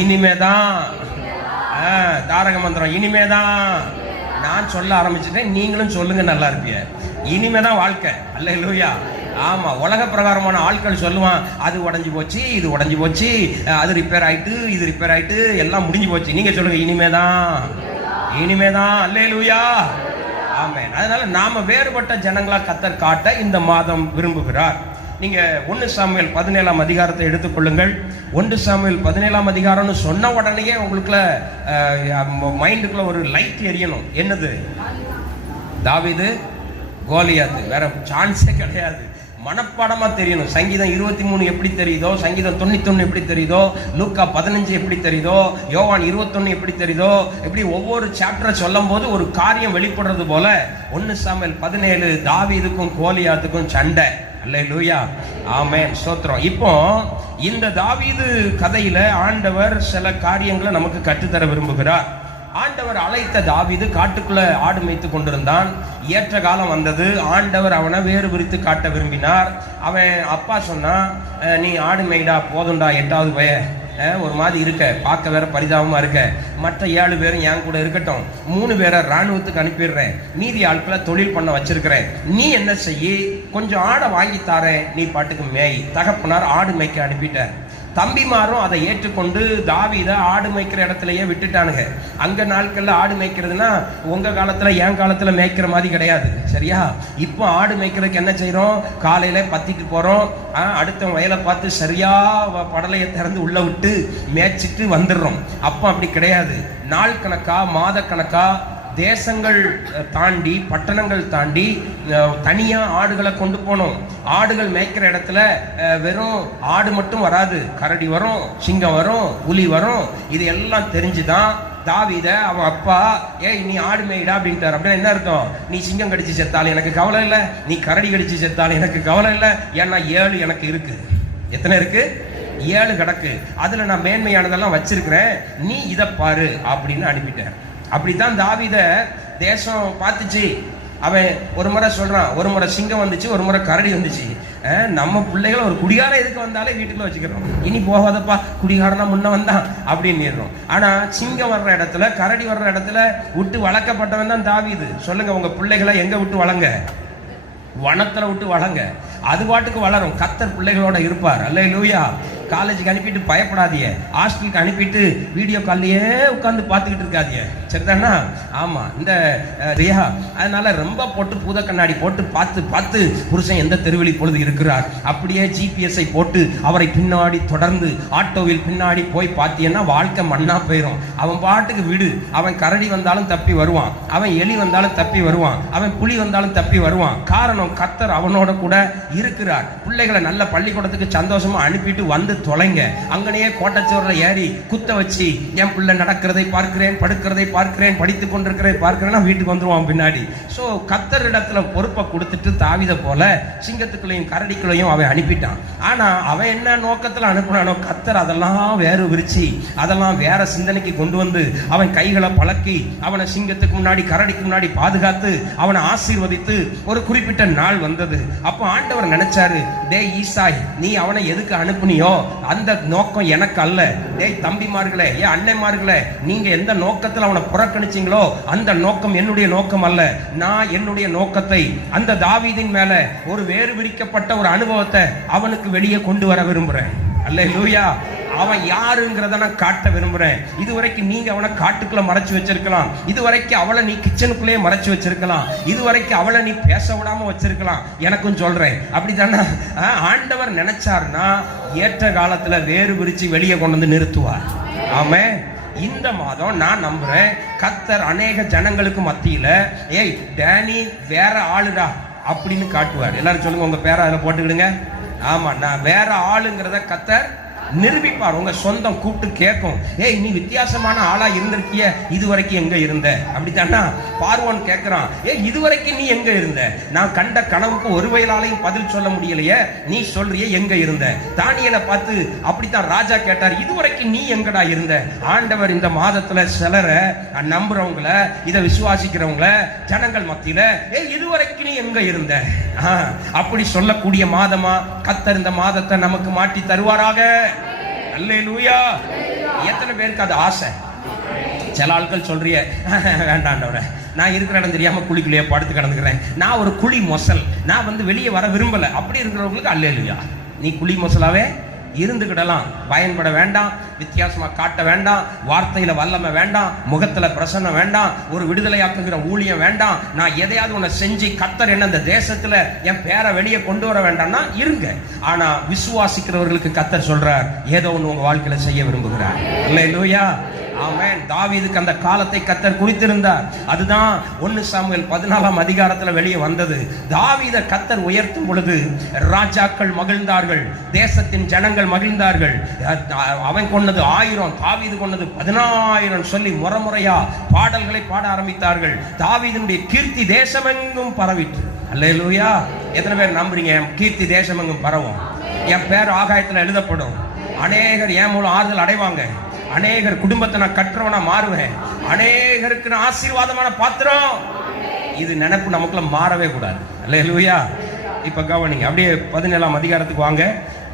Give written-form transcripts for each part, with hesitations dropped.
இனிமேதான் தாரக மந்திரம். இனிமேதான் நான் சொல்ல ஆரம்பிச்சுட்டேன், நீங்களும் சொல்லுங்க, நல்லா இருப்பீங்க. இனிமேதான் வாழ்க்கை. அல்லேலூயா. ஆமா, உலக பிரகாரமான ஆட்கள் சொல்லுவான், அது உடஞ்சி போச்சு, இது உடஞ்சி போச்சு, அது ரிப்பேர் ஆயிட்டு, இது ரிப்பேர் ஆயிட்டு, எல்லாம் முடிஞ்சு போச்சு. நீங்க சொல்லுங்க, இனிமேதான், இனிமேதான். அல்லேலூயா. ஆமென். அதனால நாம வேறுபட்ட ஜனங்களா கர்த்தர் காட்ட இந்த மாதம் விரும்புகிறார். நீங்க 1 சாமுவேல் 17ஆம் அதிகாரத்தை எடுத்துக்கொள்ளுங்கள். 1 சாமுவேல் 17ஆம் அதிகாரம்னு சொன்ன உடனேயே உங்களுக்குள்ள மைண்டுக்குள்ள ஒரு லைட் எரியணும். என்னது? தாவீது கோலியாத்து. வேற சான்ஸே கிடையாது. மனப்பாடமா தெரியணும். சங்கீதம் 23 எப்படி தெரியுதோ, சங்கீதம் 91 எப்படி தெரியுதோ, லூக்கா 15 எப்படி தெரியுதோ, யோவான் 21 எப்படி தெரியுதோ, இப்படி ஒவ்வொரு சாப்டரை சொல்லும் போது ஒரு காரியம் வெளிப்படுறது போல 1 சாமுவேல் 17 தாவீதுக்கும் கோலியாத்துக்கும் சண்டை. அல்லேலூயா. ஆமென். ஸ்தோத்திரம். இப்போ இந்த தாவீது கதையில ஆண்டவர் சில காரியங்களை நமக்கு கற்றுத்தர விரும்புகிறார். ஆண்டவர் அழைத்த தாவீது காட்டுக்குள்ள ஆடு மேய்த்து கொண்டிருந்தான். ஏற்ற காலம் வந்தது. ஆண்டவர் அவனை வேறு விரித்து காட்ட விரும்பினார். அவன் அப்பா சொன்னா, நீ ஆடு மேய்டா, போதும்டா, 8வது பய ஒரு மாதிரி இருக்க, பார்க்க வேற பரிதாபமா இருக்க, மற்ற 7 பேரும் என் கூட இருக்கட்டும், 3 பேரை ராணுவத்துக்கு அனுப்பிடுறேன், மீதி ஆட்களை தொழில் பண்ண வச்சிருக்கிறேன், நீ என்ன செய்யி, கொஞ்சம் ஆடை வாங்கி தாரேன், நீ பாட்டுக்கு மேய். தகப்பனார் ஆடு மேய்க்க அனுப்பிட்டார். தம்பிமாரும் அதை ஏற்றுக்கொண்டு தாவீதை ஆடு மேய்க்கிற இடத்துலயே விட்டுட்டானுங்க. அங்க நாட்கள்ல ஆடு மேய்க்கிறதுனா உங்க காலத்துல என் காலத்துல மேய்க்கிற மாதிரி கிடையாது, சரியா? இப்போ ஆடு மேய்க்கிறதுக்கு என்ன செய்யறோம்? காலையில பத்திட்டு போறோம், அடுத்த வயலை பார்த்து சரியா படலையை திறந்து உள்ள விட்டு மேய்ச்சிட்டு வந்துடுறோம். அப்போ அப்படி கிடையாது. நாள் கணக்கா, மாத கணக்கா, தேசங்கள் தாண்டி, பட்டணங்கள் தாண்டி தனியா ஆடுகளை கொண்டு போனோம். ஆடுகள் மேய்க்கிற இடத்துல வெறும் ஆடு மட்டும் வராது, கரடி வரும், சிங்கம் வரும், புலி வரும். இது எல்லாம் தெரிஞ்சுதான் தாவீத அவன் அப்பா, ஏய் நீ ஆடு மேய்டா அப்படின்ட்டார். அப்படின்னா என்ன அர்த்தம்? நீ சிங்கம் கடிச்சு செத்தாலும் எனக்கு கவலை இல்லை, நீ கரடி கடிச்சு செத்தாலும் எனக்கு கவலை இல்லை, ஏன்னா 7 எனக்கு இருக்கு. எத்தனை இருக்கு? 7 கிடக்கு. அதுல நான் மேன்மையானதெல்லாம் வச்சிருக்கிறேன், நீ இதை பாரு அப்படின்னு அனுப்பிட்டேன். அப்படித்தான் தாவீத தேசம் பார்த்துச்சு. அவன் ஒரு முறை சொல்றான், ஒரு முறை சிங்கம் வந்துச்சு, ஒரு முறை கரடி வந்துச்சு. நம்ம பிள்ளைகளை ஒரு குடிகாரம் எதுக்கு வந்தாலே வீட்டுக்குள்ள வச்சுக்கிறோம், இனி போகாதப்பா, குடிகாரனா முன்ன வந்தான் அப்படின்னு. ஆனா சிங்கம் வர்ற இடத்துல, கரடி வர்ற இடத்துல விட்டு வளர்க்கப்பட்டவன் தான் தாவீது. சொல்லுங்க, உங்க பிள்ளைகளை எங்க விட்டு வளங்க? வனத்துல விட்டு வளங்க. அது பாட்டுக்கு வளரும். கர்த்தர் பிள்ளைகளோட இருப்பார். அல்லேலூயா. காலேஜுக்கு அனுப்பிட்டு பயப்படாதீங்க, ஹாஸ்டலுக்கு அனுப்பிட்டு வீடியோ கால்லையே உட்காந்து பார்த்துக்கிட்டு இருக்காதீங்க, சரிதானா? ஆமா, இந்த அதனால ரொம்ப போட்டு பூத கண்ணாடி போட்டு பார்த்து பார்த்து புருஷன் எந்த தெருவில் இப்பொழுது இருக்கிறார், அப்படியே ஜிபிஎஸ்ஐ போட்டு அவரை பின்னாடி தொடர்ந்து ஆட்டோவில் பின்னாடி போய் பார்த்தீங்கன்னா வாழ்க்கை மண்ணா போயிடும். அவன் பாட்டுக்கு விடு. அவன் கரடி வந்தாலும் தப்பி வருவான், அவன் எலி வந்தாலும் தப்பி வருவான், அவன் புலி வந்தாலும் தப்பி வருவான். காரணம், கர்த்தர் அவனோட கூட இருக்கிறார். பிள்ளைகளை நல்ல பள்ளிக்கூடத்துக்கு சந்தோஷமா அனுப்பிட்டு வந்து தொலைங்க. அங்கனையே கோட்டச்சோர்ல ஏறி குத்த வச்சு என் பிள்ளை நடக்கிறதை பார்க்கிறேன், படுக்கிறதை பார்க்கிறேன், படித்துக் கொண்டிருக்கிறதை பார்க்கிறேன்னா வீட்டுக்கு வந்துருவான் பின்னாடி. சோ கர்த்தர் இடத்துல பொறுப்பை கொடுத்துட்டு தாவீதை போல சிங்கத்துக்குள்ளையும் கரடிக்குள்ளையும் அவன் அனுப்பிட்டான். ஆனா அவன் என்ன நோக்கத்துல அனுப்பினானோ, கர்த்தர் அதெல்லாம் வேறு விரிச்சு அதெல்லாம் வேற சிந்தனைக்கு கொண்டு வந்து அவன் கைகளை பழக்கி அவனை சிங்கத்துக்கு முன்னாடி, கரடிக்கு முன்னாடி பாதுகாத்து அவனை ஆசீர்வதித்து ஒரு குறிப்பிட்ட நாள் வந்தது. அப்போ ஆண்டவர் நினைச்சாரு, டே ஈசாய், நீ அவனை எதுக்கு அனுப்புனியோ அந்த நோக்கம் எனக்கு அல்ல. டேய் தம்பிமார்களே, ஏன் அன்னைமார்களே, நீங்க எந்த நோக்கத்தில் அவனை புறக்கணிச்சீங்களோ அந்த நோக்கம் என்னுடைய நோக்கம் அல்ல. நான் என்னுடைய நோக்கத்தை அந்த தாவீதின் மேல ஒரு வேறு விரிக்கப்பட்ட ஒரு அனுபவத்தை அவனுக்கு வெளியே கொண்டு வர விரும்புறேன். அல்லேலூயா. அவன் யாருங்கிறத நான் காட்ட விரும்புறேன். இதுவரைக்கும் நீங்க அவனை காட்டுக்குள்ள மறைச்சு வச்சிருக்கலாம், இதுவரைக்கும் அவளை நீ கிச்சனுக்குள்ளே மறைச்சு வச்சிருக்கலாம், இதுவரைக்கும் அவளை நீ பேச விடாம வச்சிருக்கலாம். எனக்கும் சொல்றேன், அப்படித்தானே ஆண்டவர் நினைச்சாருன்னா ஏற்ற காலத்துல வேறு விரிச்சு வெளியே கொண்டு வந்து நிறுத்துவார். ஆமே. இந்த மாதம் நான் நம்புறேன், கர்த்தர் அநேக ஜனங்களுக்கு மத்தியில, ஏய் டேனி வேற ஆளுடா அப்படின்னு காட்டுவார். எல்லாரும் சொல்லுங்க, உங்க பேரை அதில் போட்டுக்கிடுங்க. ஆமா, நான் வேற ஆளுங்கிறத கர்த்தர் நிரூபிப்பார். உங்க சொந்தம் கூப்பிட்டு கேட்கும், ஏய் நீ வித்தியாசமான ஆளா இருந்திருக்கிய, இதுவரைக்கும் எங்க இருந்த? அப்படித்தானா? பார்வோன் கேட்கிறான், ஏய் இதுவரைக்கும் நீ எங்க இருந்த? நான் கண்ட கனவுக்கு ஒரு வயலாலையும் பதில் சொல்ல முடியலையே, நீ சொல்றிய எங்க இருந்த? தானியேலை பார்த்து அப்படித்தான் ராஜா கேட்டார், இதுவரைக்கும் நீ எங்கடா இருந்த? ஆண்டவர் இந்த மாதத்துல சிலரை நம்புறவங்கள, இதை விசுவாசிக்கிறவங்கள ஜனங்கள் மத்தியில, ஏய் இதுவரைக்கும் நீ எங்க இருந்த அப்படி சொல்லக்கூடிய மாதமா கர்த்தர் இந்த மாதத்தை நமக்கு மாட்டி தருவாராக. அல்லேலூயா. எத்தனை பேருக்கு அது ஆசை? சில ஆட்கள் சொல்றிய வேண்டாண்டவரை, நான் இருக்கிற இடம் தெரியாம குழிக்குள்ளேயே படுத்து கிடந்துக்கிறேன், நான் ஒரு குழி மொசல், நான் வெளியே வர விரும்பல. அப்படி இருக்கிறவங்களுக்கு அல்லேலூயா, நீ குழி மொசலாவே இருந்துக்கிடலாம். பயன்பட வேண்டாம், வித்தியாசமா காட்ட வேண்டாம், வார்த்தையில வல்லமை வேண்டாம், முகத்துல பிரசன்னம் வேண்டாம், ஒரு விடுதலையாக்குகிற ஊழியம் வேண்டாம். நான் எதையாவது உன்னை செஞ்சு கர்த்தர் என்ன இந்த தேசத்துல என் பேரை வெளியே கொண்டு வர வேண்டாம்னா இருங்க. ஆனா விசுவாசிக்கிறவர்களுக்கு கர்த்தர் சொல்றார், ஏதோ ஒன்று உங்க வாழ்க்கையில செய்ய விரும்புகிறார். அல்லேலூயா, ஆமென். தாவீதுக்கு அந்த காலத்தை கர்த்தர் குறித்திருந்தார். அதுதான் 1 சாமுவேல் 14ஆம் அதிகாரத்துல வெளியே வந்தது. தாவீதை கர்த்தர் உயர்த்தும் பொழுது ராஜாக்கள் மகிழ்ந்தார்கள், தேசத்தின் ஜனங்கள் மகிழ்ந்தார்கள். அவன் கொண்டது 1000, தாவீது கொண்டது 10000 சொல்லி முறையா பாடல்களை பாட ஆரம்பித்தார்கள். தாவீதினுடைய கீர்த்தி தேசமெங்கும் பரவிற்று. அல்லேலூயா. எத்தனை பேர் நம்புறீங்க என் கீர்த்தி தேசமெங்கும் பரவும்? என் பேர் ஆகாயத்தில் எழுதப்படும். அநேகர் என் மூலம் ஆறுதல் அடைவாங்க. அநேகர் குடும்பத்தை நான் கற்றவனா மாறுவேன். அநேகருக்கு நான் ஆசீர்வாதமான பாத்திரம். இது நினைப்பு நமக்குள்ள மாறவே கூடாது. அல்லேலூயா. இப்ப கவனிங்க, அப்படியே 17ஆம் அதிகாரத்துக்கு வாங்க.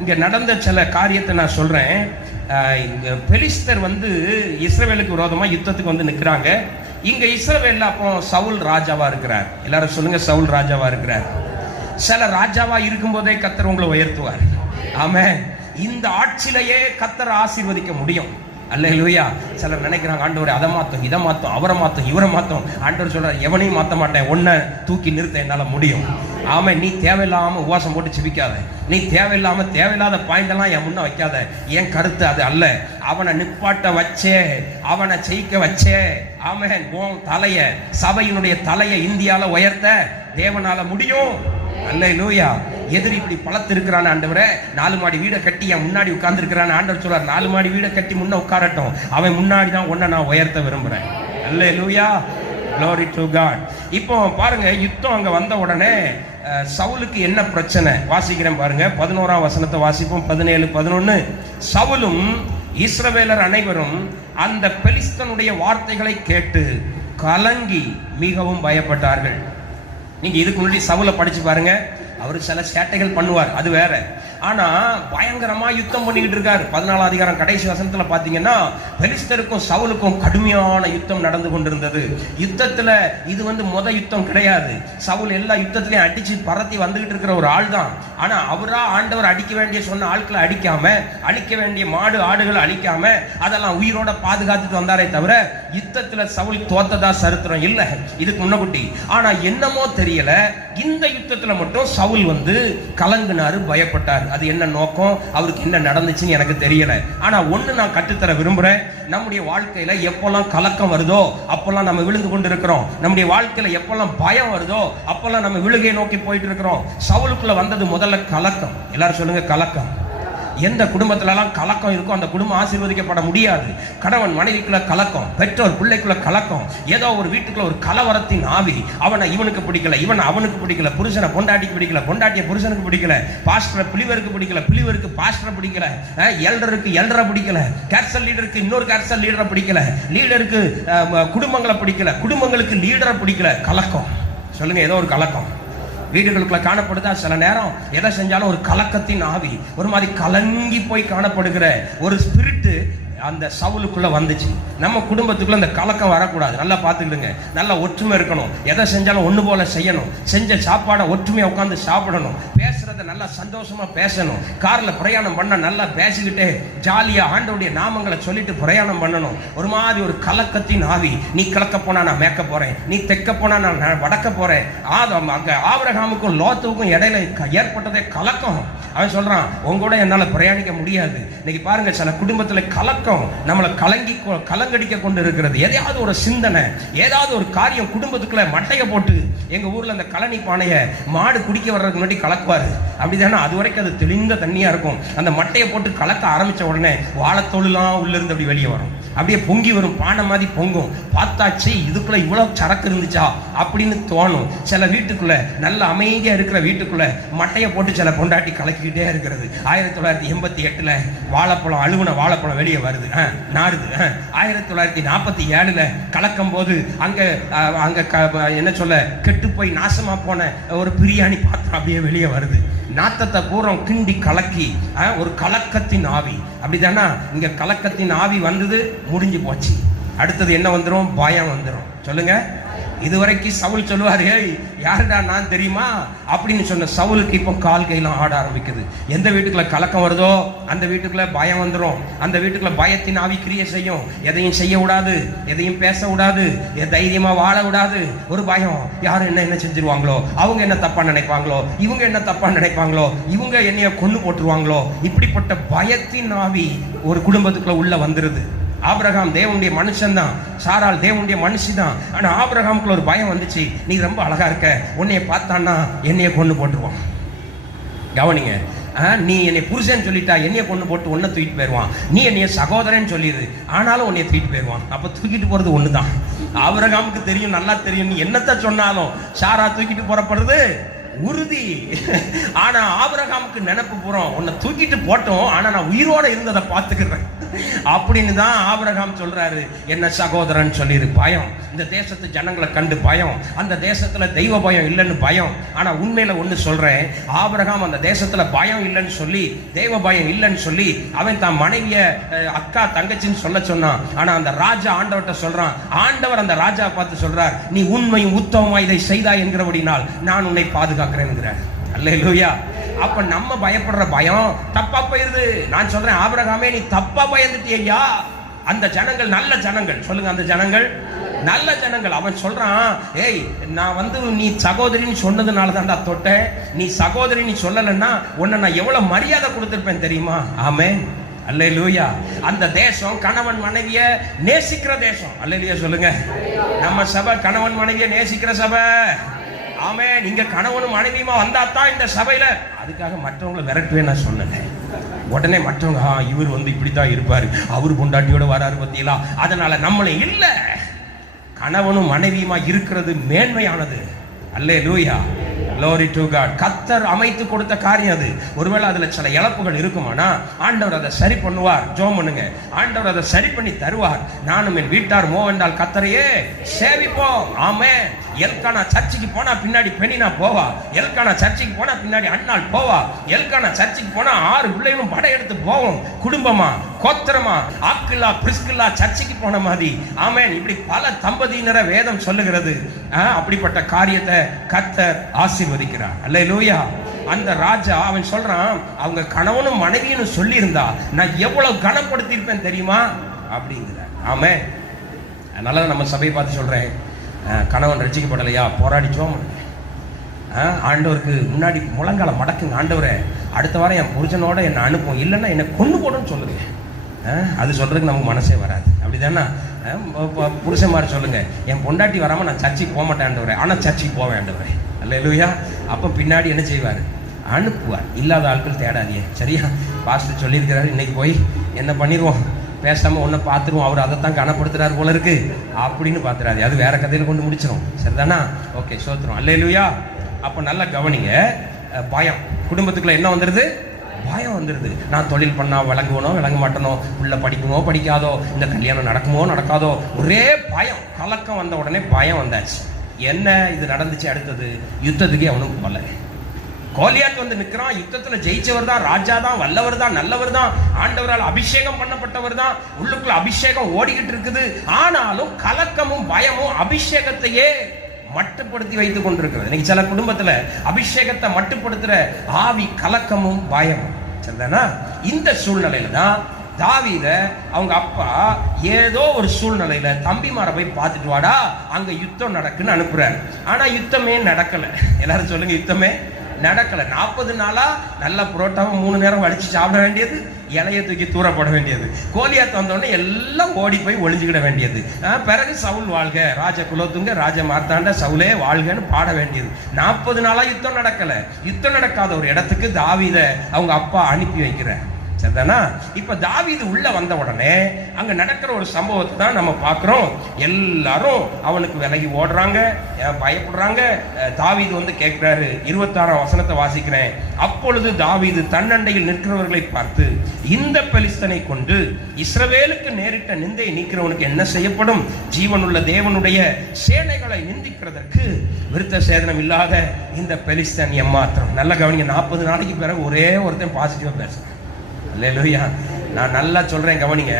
இங்க நடந்த சில காரியத்தை நான் சொல்றேன். இங்க பெலிஸ்தர் இஸ்ரவேலுக்கு விரோதமா யுத்தத்துக்கு நிக்கிறாங்க. இங்க இஸ்ரவேல்ல அப்போ சவுல் ராஜாவா இருக்கிறார். எல்லாரும் சொல்லுங்க, சவுல் ராஜாவா இருக்கிறார். சில ராஜாவா இருக்கும் போதே கர்த்தர் உங்களை உயர்த்துவார். ஆமென். இந்த ஆட்சியிலேயே கர்த்தர் ஆசீர்வதிக்க முடியும். அல்லேலூயா. சிலர் நினைக்கிறாங்க, ஆண்டவரே அதை மாத்தும், இதை மாத்தும், அவரை மாத்தும், இவரை மாத்தும். ஆண்டவர் சொல்றார், எவனையும் மாத்த மாட்டேன், உன்னை தூக்கி நிறுத்த என்னால முடியும். ஆமா, நீ தேவையில்லாம உபவாசம் போட்டு சிபிக்காத, நீ தேவையில்லாத பாயிண்ட் எல்லாம் என் முன்ன வைக்காத. என் கருத்து அது அல்ல. அவனை நிப்பாட்ட வச்சே, அவனை ஜெயிக்க வச்சே. ஆமென். உன் தலைய, சபையினுடைய தலையை இந்தியால உயர்த்த தேவனால முடியும். அல்லேலூயா. எதிரி இப்படி பழத்து இருக்கிறான் ஆண்டவரே, 4 மாடி வீடை கட்டி என் முன்னாடி உட்கார்ந்து இருக்கிறான். ஆண்டவர் சொல்றார், 4 மாடி வீடை கட்டி முன்ன உட்காரட்டும், அவன் முன்னாடி தான் உன்னை நான் உயர்த்த விரும்புறேன். அல்லேலூயா. Glory to God. இப்போ பாருங்க, யுத்தம் அங்க வந்த உடனே சவுலுக்கு என்ன பிரச்சனை வாசிக்கிறேன் பாருங்க. 11ஆம் வசனத்தை வாசிப்போம். 17, 11. சவுலும் இஸ்ரவேலர் அனைவரும் அந்த பெலிஸ்தனுடைய வார்த்தைகளை கேட்டு கலங்கி மிகவும் பயப்பட்டார்கள். நீங்க இதுக்கு முன்னாடி சவுலை படிச்சு பாருங்க. அவரு சில சேட்டைகள் பண்ணுவார், அது வேற. ஆனா பயங்கரமா யுத்தம் பண்ணிக்கிட்டு இருக்காரு. 14ஆம் அதிகாரம் கடைசி வசனத்துல பாத்தீங்கன்னா பெலிஸ்தருக்கும் சவுலுக்கும் கடுமையான யுத்தம் நடந்து கொண்டிருந்தது. யுத்தத்துல இது முத யுத்தம் கிடையாது. சவுல் எல்லா யுத்தத்திலையும் அடிச்சு பரத்தி வந்துகிட்டு இருக்கிற ஒரு ஆள் தான். ஆனா அவரா ஆண்டவர் அடிக்க வேண்டிய சொன்ன ஆட்களை அடிக்காம, அழிக்க வேண்டிய மாடு ஆடுகளை அழிக்காம அதெல்லாம் உயிரோட பாதுகாத்துட்டு வந்தாரே தவிர யுத்தத்துல சவுல் தோத்ததா சரித்திரம் இல்ல இதுக்கு முன்னகுட்டி. ஆனா என்னமோ தெரியல, இந்த யுத்தத்துல மட்டும் சவுல் கலங்கினாரு, பயப்பட்டார். அது என்ன நோக்கம், அவருக்கு என்ன நடந்துச்சுன்னு எனக்கு தெரியல. ஆனா ஒண்ணு நான் கற்றுத்தர விரும்புறேன். நம்முடைய வாழ்க்கையில எப்பெல்லாம் கலக்கம் வருதோ அப்பெல்லாம் நம்ம விழுந்து கொண்டு இருக்கிறோம். நம்முடைய வாழ்க்கையில எப்பெல்லாம் பயம் வருதோ அப்பெல்லாம் நம்ம விழுகை நோக்கி போயிட்டு இருக்கிறோம். சவுலுக்குள்ள வந்தது முதல்ல கலக்கம். எல்லாரும் சொல்லுங்க, கலக்கம். எந்த குடும்பத்திலலாம் கலக்கம் இருக்கும் அந்த குடும்பம் ஆசீர்வதிக்கப்பட முடியாது. கணவன் மனைவிக்குள்ள கலக்கம், பெற்றோர் பிள்ளைக்குள்ள கலக்கம், ஏதோ ஒரு வீட்டுக்குள்ள ஒரு கலவரத்தின் ஆவி. அவனை இவனுக்கு பிடிக்கல, இவன் அவனுக்கு பிடிக்கல, புருஷனை பொண்டாட்டிக்கு பிடிக்கல, பொண்டாட்டிய புருஷனுக்கு பிடிக்கல, பாஸ்டரை பிலிவருக்கு பிடிக்கல, பிலிவருக்கு பாஸ்டரை பிடிக்கல, எல்டருக்கு எல்டரை பிடிக்கல, கேர்சல் லீடருக்கு இன்னொரு கேர்சல் லீடரை பிடிக்கல, லீடருக்கு குடும்பங்களை பிடிக்கல, குடும்பங்களுக்கு லீடரை பிடிக்கல. கலக்கம். சொல்லுங்க, ஏதோ ஒரு கலக்கம் வீடுகளுக்குள்ள காணப்படுதா? சில நேரம் எதை செஞ்சாலும் ஒரு கலக்கத்தின் ஆவி, ஒரு மாதிரி கலங்கி போய் காணப்படுகிற ஒரு ஸ்பிரிட் அந்த சவுலுக்குள்ள வந்துச்சு. நம்ம குடும்பத்துக்குள்ள அந்த கலக்கம் வரக்கூடாது. நல்லா பார்த்துக்கிடுங்க. நல்லா ஒற்றுமை இருக்கணும். எதை செஞ்சாலும் ஒண்ணு போல செய்யணும். செஞ்ச சாப்பாடை ஒற்றுமையா உட்காந்து சாப்பிடணும். பேசுறத நல்லா சந்தோஷமா பேசணும். கார்ல பிரயாணம் பண்ண நல்லா பேசிக்கிட்டே ஜாலியா ஆண்டவருடைய நாமங்களை சொல்லிட்டு பிரயாணம் பண்ணணும். ஒரு மாதிரி ஒரு கலக்கத்தின் ஆவி. நீ கிழக்க போனா நான் மேற்க போறேன், நீ தெற்க போனா நான் வடக்க போறேன். அங்க ஆபிரகாமுக்கும் லோத்துக்கும் இடையில ஏற்பட்டதே கலக்கம். அவன் சொல்றான், உங்களோட என்னால பிரயாணிக்க முடியாது. இன்னைக்கு பாருங்க, சில குடும்பத்துல கலக்கம் நம்மளை கலங்கடிக்க கொண்டு இருக்கிறது. எதையாவது ஒரு சிந்தனை, ஏதாவது ஒரு காரியம் குடும்பத்துக்குள்ள மட்டைய போட்டு. எங்க ஊர்ல அந்த கழனி பானைய மாடு குடிக்க வர்றதுக்கு முன்னாடி கலக்குவாரு. அப்படிதானே? அது வரைக்கும் அது தெளிந்த தண்ணியா இருக்கும். அந்த மட்டையை போட்டு கலக்க ஆரம்பிச்ச உடனே வாழைத்தோளுலாம் உள்ள இருந்து அப்படி வெளியே வரும். அப்படியே பொங்கி வரும், பானை மாதிரி பொங்கும். பார்த்தாச்சு, இதுக்குள்ள இவ்வளவு சரக்கு இருந்துச்சா அப்படின்னு தோணும். சில வீட்டுக்குள்ள நல்ல அமைதியா இருக்கிற வீட்டுக்குள்ள மட்டையை போட்டு சில பொண்டாட்டி கலக்கிக்கிட்டே இருக்கிறது. 1988 வாழைப்பழம், அழுகுன வாழைப்பழம் வெளியே வருது, நாடுது. 1947 கலக்கும் போது அங்க என்ன சொல்ல, கெட்டு போய் நாசமா போன ஒரு பிரியாணி பாத்திரம் அப்படியே வெளியே வருது. நாத்தத்தை பூரம் கிண்டி கலக்கி ஒரு கலக்கத்தின் ஆவி. அப்படித்தானா? இங்க கலக்கத்தின் ஆவி வந்தது, முடிஞ்சு போச்சு. அடுத்தது என்ன வந்துடும்? பயம் வந்துடும். சொல்லுங்க. இதுவரைக்கும் சவுல் சொல்லுவாரு, யாருடா நான் தெரியுமா அப்படின்னு சொன்ன சவுலுக்கு இப்போ கால் கையெல்லாம் ஆட ஆரம்பிக்குது. எந்த வீட்டுக்குள்ள கலக்கம் வருதோ அந்த வீட்டுக்குள்ள பயம் வந்துடும். அந்த வீட்டுக்குள்ள பயத்தின் ஆவி கிரியை செய்யும். எதையும் செய்ய விடாது, எதையும் பேச விடாது, தைரியமா வாழ விடாது. ஒரு பயம், யாரும் என்ன செஞ்சிருவாங்களோ, அவங்க என்ன தப்பா நினைப்பாங்களோ, இவங்க என்ன தப்பா நினைப்பாங்களோ, இவங்க என்னைய கொண்டு போட்டுருவாங்களோ, இப்படிப்பட்ட பயத்தின் ஆவி ஒரு குடும்பத்துக்குள்ள உள்ள வந்துருது. ஆபிரகாம் தேவனுடைய மனுஷன் தான், சாராள் தேவனுடைய மனுஷி தான். ஆனா ஆபிரகாமுக்குள்ள ஒரு பயம் வந்துச்சு. நீ ரொம்ப அழகா இருக்க, உன்னைய பார்த்தான்னா என்னைய கொண்டு போட்டுருவான். கவனிங்க, நீ என்னை புருஷன் சொல்லிட்டா என்னைய கொண்டு போட்டு உன்னை தூக்கிட்டு போயிடுவான். நீ என்னைய சகோதரன் சொல்லிடு, ஆனாலும் உன்னைய தூக்கிட்டு போயிடுவான். அப்ப தூக்கிட்டு போறது ஒண்ணுதான். ஆபிரகாமுக்கு தெரியும், நல்லா தெரியும், நீ என்னத்த சொன்னாலும் சாரா தூக்கிட்டு போறப்படுறது உறுதி. ஆனா ஆபிரகாமுக்கு நினைப்பு போறோம், உன்னை தூக்கிட்டு போட்டோம், ஆனா நான் உயிரோட இருந்ததை பார்த்துக்கிறேன் அப்படின்னு தான் ஆபிரகாம் சொல்றாரு. என்ன சகோதரன் சொல்லிரு. பயம், இந்த தேசத்து ஜனங்களை கண்டு பயம், அந்த தேசத்துல தெய்வ பயம் இல்லைன்னு பயம். ஆனா உண்மையில ஒண்ணு சொல்றேன், ஆபிரகாம் அந்த தேசத்துல பயம் இல்லைன்னு சொல்லி, தெய்வ பயம் இல்லைன்னு சொல்லி அவன் தான் மனைவிய அக்கா தங்கச்சின்னு சொல்ல சொன்னான். ஆனா அந்த ராஜா ஆண்டவர்கிட்ட சொல்றான், ஆண்டவர் அந்த ராஜா பார்த்து சொல்றார், நீ உண்மையும் உத்தமமா இதை செய்தாய் என்கிறபடினால் நான் உன்னை பாதுகாக்கிறேன். அல்லேலூயா. அப்ப நம்ம பயப்படுற பயம் தப்பா போயிருது. நான் சொல்றேன், ஆபிரகாமே நீ தப்பா பயந்துட்டியா? அந்த ஜனங்கள் நல்ல ஜனங்கள். சொல்லுங்க, அந்த ஜனங்கள் நல்ல ஜனங்கள். அவன் சொல்றான், ஏய் நான் நீ சகோதரின்னு சொன்னதுனால தான்டா தொட்டேன். நீ சகோதரின்னு சொல்லலைன்னா உன்னை நான் எவ்வளவு மரியாதை கொடுத்திருப்பேன் தெரியுமா? ஆமென், அல்லேலூயா. அந்த தேசம் கணவன் மனைவிய நேசிக்கிற தேசம். அல்லேலூயா சொல்லுங்க. நம்ம சபை கணவன் மனைவிய நேசிக்கிற சபை. ஆமே, நீங்க கணவனும் மனைவியுமா வந்தாதான் இந்த சபையில. அதுக்காக மற்றவங்களை விரட்டுவே நான் சொன்னேன். உடனே மற்றவங்க இவர் இப்படித்தான் இருப்பாரு, அவர் பொண்டாட்டியோட வராரு பத்தியலா, அதனால நம்மளே இல்ல. கணவனும் மனைவியுமா இருக்கிறது மேன்மையானது. அல்லேலூயா, glory to God. கர்த்தர் அமைத்து கொடுத்த காரியம் அது. ஒருவேளை அதுல சில இழப்புகள் இருக்குமானா ஆண்டவர் அதை சரி பண்ணுவார். ஜெபம் பண்ணுங்க, ஆண்டவர் அதை சரி பண்ணி தருவார். நானும் என் வீட்டார் மோவென்றால் கர்த்தரையே சேவிப்போம். ஆமென். எல்கானா சர்ச்சுக்கு போனா பின்னாடி பெண்ணினா போவா, எல்கானா சர்ச்சுக்கு போனா பின்னாடி அண்ணாள் போவா, எல்கானா சர்ச்சுக்கு போனா 6 பிள்ளைகளும் படையெடுத்து போவோம். குடும்பமா கோத்திரமா ஆக்கில்லா பிரிஸ்கில்லா சர்ச்சுக்கு போன மாதிரி. ஆமென். இப்படி பல தம்பதியினரை வேதம் சொல்லுகிறது. அப்படிப்பட்ட காரியத்தை கர்த்தர் ஆசீர்வதிக்கிறார். அல்லேலூயா. அந்த ராஜா அவன் சொல்றான், அவங்க கணவனும் மனைவியும் சொல்லி இருந்தா நான் எவ்வளவு கனப்படுத்தியிருப்பேன் தெரியுமா அப்படிங்கிறார். ஆமென். அதனால நம்ம சபையை பார்த்து சொல்றேன், கணவன் ரட்சிக்கப்படலையா, போராடிச்சோம். ஆண்டவருக்கு முன்னாடி முழங்கால மடக்குங்க, ஆண்டவரை அடுத்த வாரம் என் புருஷனோட என்னை அனுப்பும், இல்லைன்னா என்னை கொண்டு போடுன்னு சொல்லுங்க. அது சொல்றதுக்கு நமக்கு மனசே வராது. அப்படிதானா? புருஷன்மார் சொல்லுங்க, என் பொண்டாட்டி வராம நான் சர்ச்சைக்கு போக மாட்டேன் ஆண்டவரே, ஆனா சர்ச்சைக்கு போவேன் ஆண்டவரே. அல்லேலூயா. அப்ப பின்னாடி என்ன செய்வார்? அனுப்புவார். இல்லாத ஆட்கள் தேடாதீங்க. சரியா? பாஸ்டர் சொல்லியிருக்கிறாரு, இன்னைக்கு போய் என்ன பண்ணிடுவோம், பேசாம ஒன்ன பார்த்துருவோம், அவர் அதைத்தான் கனப்படுத்துறாரு போல இருக்கு அப்படின்னு பார்த்துறாரு. அது வேற கதையில கொண்டு முடிச்சிடும். சரிதானா? ஓகே, சோத்திரம். அல்லேலூயா. அப்ப நல்லா கவனிங்க. பயம் குடும்பத்துக்குள்ள என்ன வந்துருது? பயம் வந்துருது. நான் தொழில் பண்ணா விளங்குவனோ விளங்க மாட்டனோ, உள்ள படிக்குமோ படிக்காதோ, இந்த கல்யாணம் நடக்குமோ நடக்காதோ, ஒரே பயம். கலக்கம் வந்த உடனே பயம் வந்தாச்சு. என்ன இது நடந்துச்சு? அடுத்தது யுத்தத்துக்கு அவனுக்கு போல. கோலியாத் வந்து நிற்கிறான். யுத்தத்தில் ஜெயிச்சவர் தான், ராஜா தான், வல்லவர் தான், நல்லவர் தான், ஆண்டவரால் அபிஷேகம் பண்ணப்பட்டவர் தான். உள்ளுக்குள்ள அபிஷேகம் ஓடிக்கிட்டு இருக்குது. ஆனாலும் கலக்கமும் பயமும் அபிஷேகத்தையே மட்டுப்படுத்தி வைத்துக் கொண்டிருக்கிறது. இன்னைக்கு சில குடும்பத்துல அபிஷேகத்தை மட்டுப்படுத்துற ஆவி கலக்கமும் பயமும். சரிதானா? இந்த சூழ்நிலையில தான் தாவீத அவங்க அப்பா ஏதோ ஒரு சூழ்நிலையில தம்பிமாரை போய் பார்த்துட்டு வாடா, அங்க யுத்தம் நடக்குன்னு அனுப்புறாரு. ஆனா யுத்தமே நடக்கல. எல்லாரும் சொல்லுங்க, யுத்தமே நடக்கல. 40 நாளா நல்ல புரோட்டாவை 3 நேரம் அடிச்சு சாப்பிட வேண்டியது, இலைய தூக்கி தூரப்பட வேண்டியது. கோலியாத் வந்தோடனே எல்லாம் ஓடி போய் ஒளிஞ்சுக்கிட வேண்டியது. பிறகு சவுல் வாழ்க, ராஜ குலோத்துங்க, ராஜ மார்த்தாண்ட சவுலே வாழ்கன்னு பாட வேண்டியது. 40 நாளா யுத்தம் நடக்கல. யுத்தம் நடக்காத ஒரு இடத்துக்கு தாவீத அவங்க அப்பா அனுப்பி வைக்கிறார். சரிதானா? இப்ப தாவீது உள்ள வந்த உடனே அங்க நடக்கிற ஒரு சம்பவத்தை தான் நம்ம பார்க்கிறோம். எல்லாரும் அவனுக்கு விலகி ஓடுறாங்க, பயப்படுறாங்க. தாவீது வந்து கேட்கிறாரு. 26ஆம் வசனத்தை வாசிக்கிறேன். அப்பொழுது தாவீது தன்னண்டையில் நிற்கிறவர்களை பார்த்து, இந்த பெலிஸ்தனை கொண்டு இஸ்ரவேலுக்கு நேரிட்ட நிந்தையை நீக்கிறவனுக்கு என்ன செய்யப்படும்? ஜீவனுள்ள தேவனுடைய சேனைகளை நிந்திக்கிறதற்கு விருத்த சேதனம் இல்லாத இந்த பெலிஸ்தன் எம்மாத்திரம். நல்ல கவனிங்க. 40 நாளைக்கு பிறகு ஒரே ஒருத்தன் பாசிட்டிவா பேசுறான். அல்லேலூயா. நான் நல்லா சொல்றேன், கவனிங்க.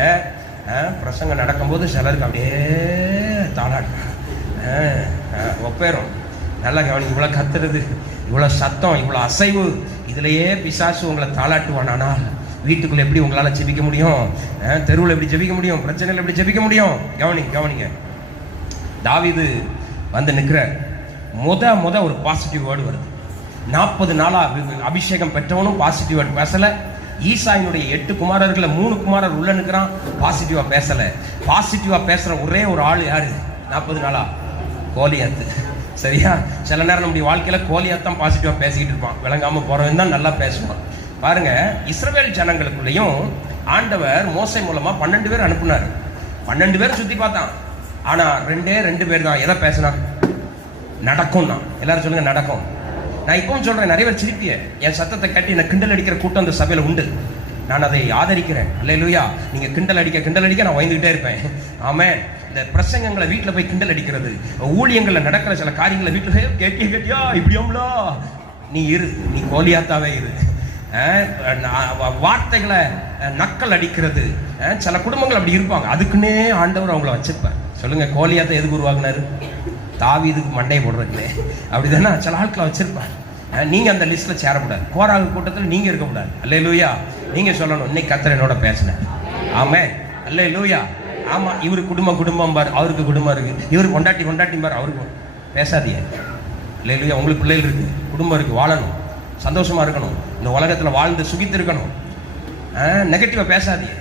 பிரசங்கம் நடக்கும்போது சிலருக்கு அப்படியே தாளாட்டு ஒப்பேரும். நல்லா கவனிங்க. இவ்வளோ கத்துறது, இவ்வளோ சத்தம், இவ்வளோ அசைவு, இதுலயே பிசாசு உங்களை தாளாட்டுவான். ஆனால் வீட்டுக்குள்ள எப்படி உங்களால ஜெபிக்க முடியும்? தெருவில் எப்படி ஜெபிக்க முடியும்? பிரச்சனைகள் எப்படி ஜெபிக்க முடியும்? கவனிங்க. தாவீது வந்து நிற்கிற முத ஒரு பாசிட்டிவ் வேர்டு வருது. 40 நாளா அபிஷேகம் பெற்றவனும் பாசிட்டிவ் வேர்டு பேசல. ஈசாயினுடைய 8 குமாரர்களை 3 குமாரர் உள்ள நிற்கிறான், பாசிட்டிவா பேசல. பாசிட்டிவா பேசுற ஒரே ஒரு ஆள் யாரு 40 நாளா? கோலியாத்து. சரியா? சில நேரம் நம்முடைய வாழ்க்கையில கோலியாத்தான் பாசிட்டிவா பேசிக்கிட்டு இருப்பான், விளங்காம போறவன் தான் நல்லா பேசுவான். பாருங்க, இஸ்ரவேல் ஜனங்களுக்குள்ளேயும் ஆண்டவர் மோசே மூலமா 12 பேர் அனுப்புனார். 12 பேர் சுத்தி பார்த்தான். ஆனா 2 பேர் தான் எதை பேசினா நடக்கும். தான் எல்லாரும் சொல்லுங்க நடக்கும். நான் இப்பவும் சொல்றேன், நிறைய பேர் சிரிப்பிய என் சத்தத்தை கட்டி என்ன கிண்டல் அடிக்கிற கூட்டம் அந்த சபையில உண்டு. நான் அதை ஆதரிக்கிறேன். அல்லேலூயா. நீங்க கிண்டல் அடிக்க நான் பயந்துகிட்டே இருப்பேன். ஆமென். இந்த பிரசங்கங்களை வீட்டில் போய் கிண்டல் அடிக்கிறது, ஊழியங்களில் நடக்கிற சில காரியங்களை வீட்டில் கேட்டியா இப்படியோம்லா, நீ கோலியாத்தாவே இரு. வார்த்தைகளை நக்கல் அடிக்கிறது, சில குடும்பங்கள் அப்படி இருப்பாங்க. அதுக்குன்னே ஆண்டவர் அவங்கள வச்சிருப்பார். சொல்லுங்க, கோலியாத்தை எதுக்கு உருவாக்குனாரு? தாவீதுக்கு மண்டையை போடுறதுலே. அப்படிதானே சில ஆட்களை வச்சிருப்பார். நீங்க அந்த லிஸ்ட்ல சேரக்கூடாது. கோராகு கூட்டத்தில் நீங்க இருக்கக்கூடாது. அல்லேலூயா. நீங்க சொல்லணும், இன்னைக்கு கர்த்தர் என்னோட பேசினார். ஆமென். அல்லேலூயா. ஆமா, இவரு குடும்பம் பாரு, அவருக்கு குடும்பம் இருக்கு. இவரு கொண்டாட்டி பாரு, அவருக்கு பேசாதீங்க. அல்லேலூயா. உங்களுக்கு பிள்ளைகள் இருக்கு, குடும்பம் இருக்கு, வாழணும், சந்தோஷமா இருக்கணும், இந்த உலகத்துல வாழ்ந்து சுகித்து இருக்கணும். நெகட்டிவா பேசாதீங்க.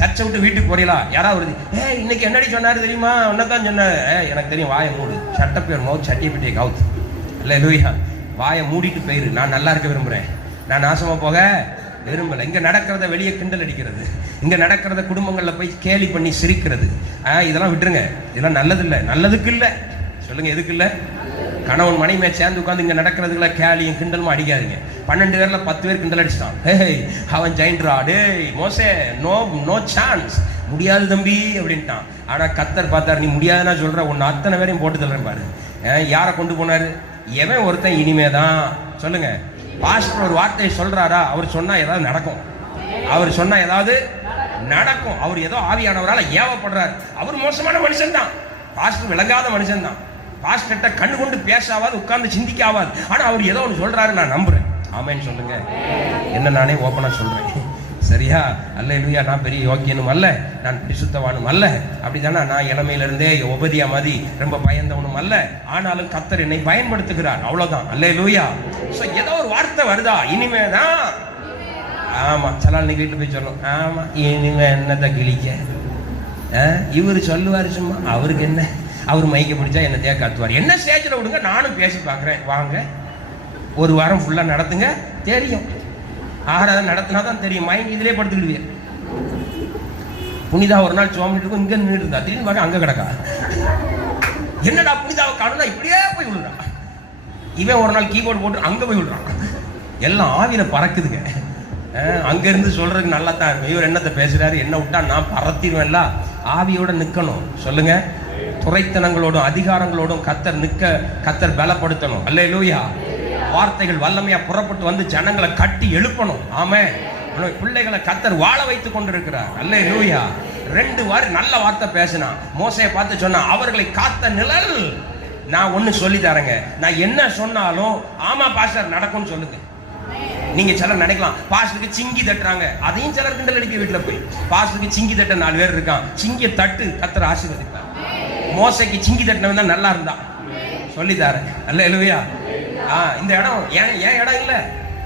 சர்ச்சை விட்டு வீட்டுக்கு போறீங்களா, யாராவது இன்னைக்கு என்னடி சொன்னாரு தெரியுமா? உன்னதான் சொன்னாரு. எனக்கு தெரியும், வாயை மூடு. சட்டப்பேர் மவுத் சட்டியை பெட்டியை கவுத்து. அல்லேலூயா. வாயை மூடிட்டு போயிரு. நான் நல்லா இருக்க விரும்புறேன், நான் நாசமா போக விரும்பல. இங்க நடக்கிறத வெளியே கிண்டல் அடிக்கிறது, இங்க நடக்கிறத குடும்பங்கள்ல போய் கேலி பண்ணி சிரிக்கிறது, இதெல்லாம் விட்டுருங்க. இதெல்லாம் நல்லது இல்லை, நல்லதுக்கு இல்லை. சொல்லுங்க, எதுக்கு இல்லை? கணவன் மனைவியை சேர்ந்து உட்காந்து இங்க நடக்கிறதுல கேலியும் கிண்டலும் அடிக்காதீங்க. 12 பேர்ல 10 பேர் கிண்டல் அடிச்சிட்டான். அவன் ஜெயின்ட்ரா, டேய் மோசே, நோ சான்ஸ், முடியாது தம்பி அப்படின்ட்டான். ஆனா கர்த்தர் பார்த்தார், நீ முடியாதுன்னா சொல்ற, உன்னை அத்தனை பேரையும் போட்டு தள்ளுறேன் பாரு. யாரை கொண்டு போனாரு? எவன் ஒருத்தன் இனிமேதான். சொல்லுங்க, பாஸ்டர் ஒரு வார்த்தையை சொல்றாரா, அவர் சொன்னா ஏதாவது நடக்கும். அவர் சொன்னா ஏதாவது நடக்கும். அவர் ஏதோ ஆவியானவரால ஏவப்படுறாரு. அவர் மோசமான மனுஷன் தான். பாஸ்டர் விளங்காத மனுஷன் தான். பாஸ்டர்கிட்ட கண்ணு கொண்டு பேசாவாது, உட்கார்ந்து சிந்திக்க ஆகாது. ஆனா அவர் ஏதோ ஒன்று சொல்றாரு, நான் நம்புறேன். ஆமேன்னு சொல்லுங்க. என்ன நானே ஓப்பனா சொல்றேன். சரியா? அல்லேலூயா. நான் பெரிய யோக்கியனும் அல்ல, நான் பரிசுத்தவானும் அல்ல. அப்படிதானே? நான் இளமையிலிருந்தே உபதியா மாதிரி ரொம்ப பயந்தவனும் அல்ல. ஆனாலும் கர்த்தர் என்னை பயன்படுத்துகிறார், அவ்வளவுதான். அல்லேலூயா. சோ ஏதோ ஒரு வார்த்தை வருதா, இனிமேதான். ஆமா, சில நீ வீட்டுல போய் சொல்லணும், ஆமா இனிமே என்னத்தை கிழிக்க. இவரு சொல்லுவாரு சும்மா, அவருக்கு என்ன, அவர் மைக்க பிடிச்சா என்னத்தையா கத்துவார். என்ன ஸ்டேஜில் விடுங்க, நானும் பேசி பார்க்குறேன், வாங்க ஒரு வாரம் ஃபுல்லாக நடத்துங்க, தெரியும். ஆறாவது நடத்தினா தான் தெரியும். மைண்ட் இதிலே படுத்துக்கிடுவீங்க. புனிதா ஒரு நாள் சோமிட்டு இருக்கும், இங்கே நின்றுட்டு இருந்தா, திடீர்னு பார்க்க அங்கே கிடக்கா. என்னடா புனிதாவை காணும்னா இப்படியே போய் விழுறான். இவன் ஒரு நாள் கீபோர்டு போட்டு அங்கே போய் விழுறான். எல்லாம் ஆவியில பறக்குதுங்க. அங்கிருந்து சொல்றதுக்கு நல்லா தான் இருக்கும். இவர் என்னத்தை பேசுறாரு, என்ன விட்டா நான் பறத்திடுவேன்ல. ஆவியோட நிற்கணும். சொல்லுங்க, துரைத்தனங்களோடும் அதிகாரங்களோடும் கர்த்தர் பலப்படுத்தணும். அல்லேலூயா. வார்த்தைகள் வல்லமையா புறப்பட்டு வந்து ஜனங்களை கட்டி எழுப்பணும். ஆமென். பிள்ளைகளை கர்த்தர் வாழ வைத்துக் கொண்டிருக்கிறார். அல்லேலூயா. 2 வாரம் நல்ல வார்த்தை பேசினா, மோசையை பார்த்து சொன்னா, அவர்களை காத்த நிழல். நான் ஒண்ணு சொல்லி தரேங்க, நான் என்ன சொன்னாலும் ஆமா பாஸ்டர் நடக்கும்னு சொல்லுங்க. நீங்க சிலர் நினைக்கலாம், பாஸ்டருக்கு சிங்கி தட்டுறாங்க, அதையும் சிலர் கிண்டல் அடிக்க. வீட்டுல போய் பாஸ்டருக்கு சிங்கி தட்ட 4 பேர் இருக்கான், சிங்கிய தட்டு, கர்த்தர் ஆசீர்வதிப்பார். மோசைக்கு சிங்கி தட்டினவன் தான் நல்லா இருந்தான். சொல்லித்தார. அல்லேலூயா. இந்த இடம் ஏன் இடம் இல்ல.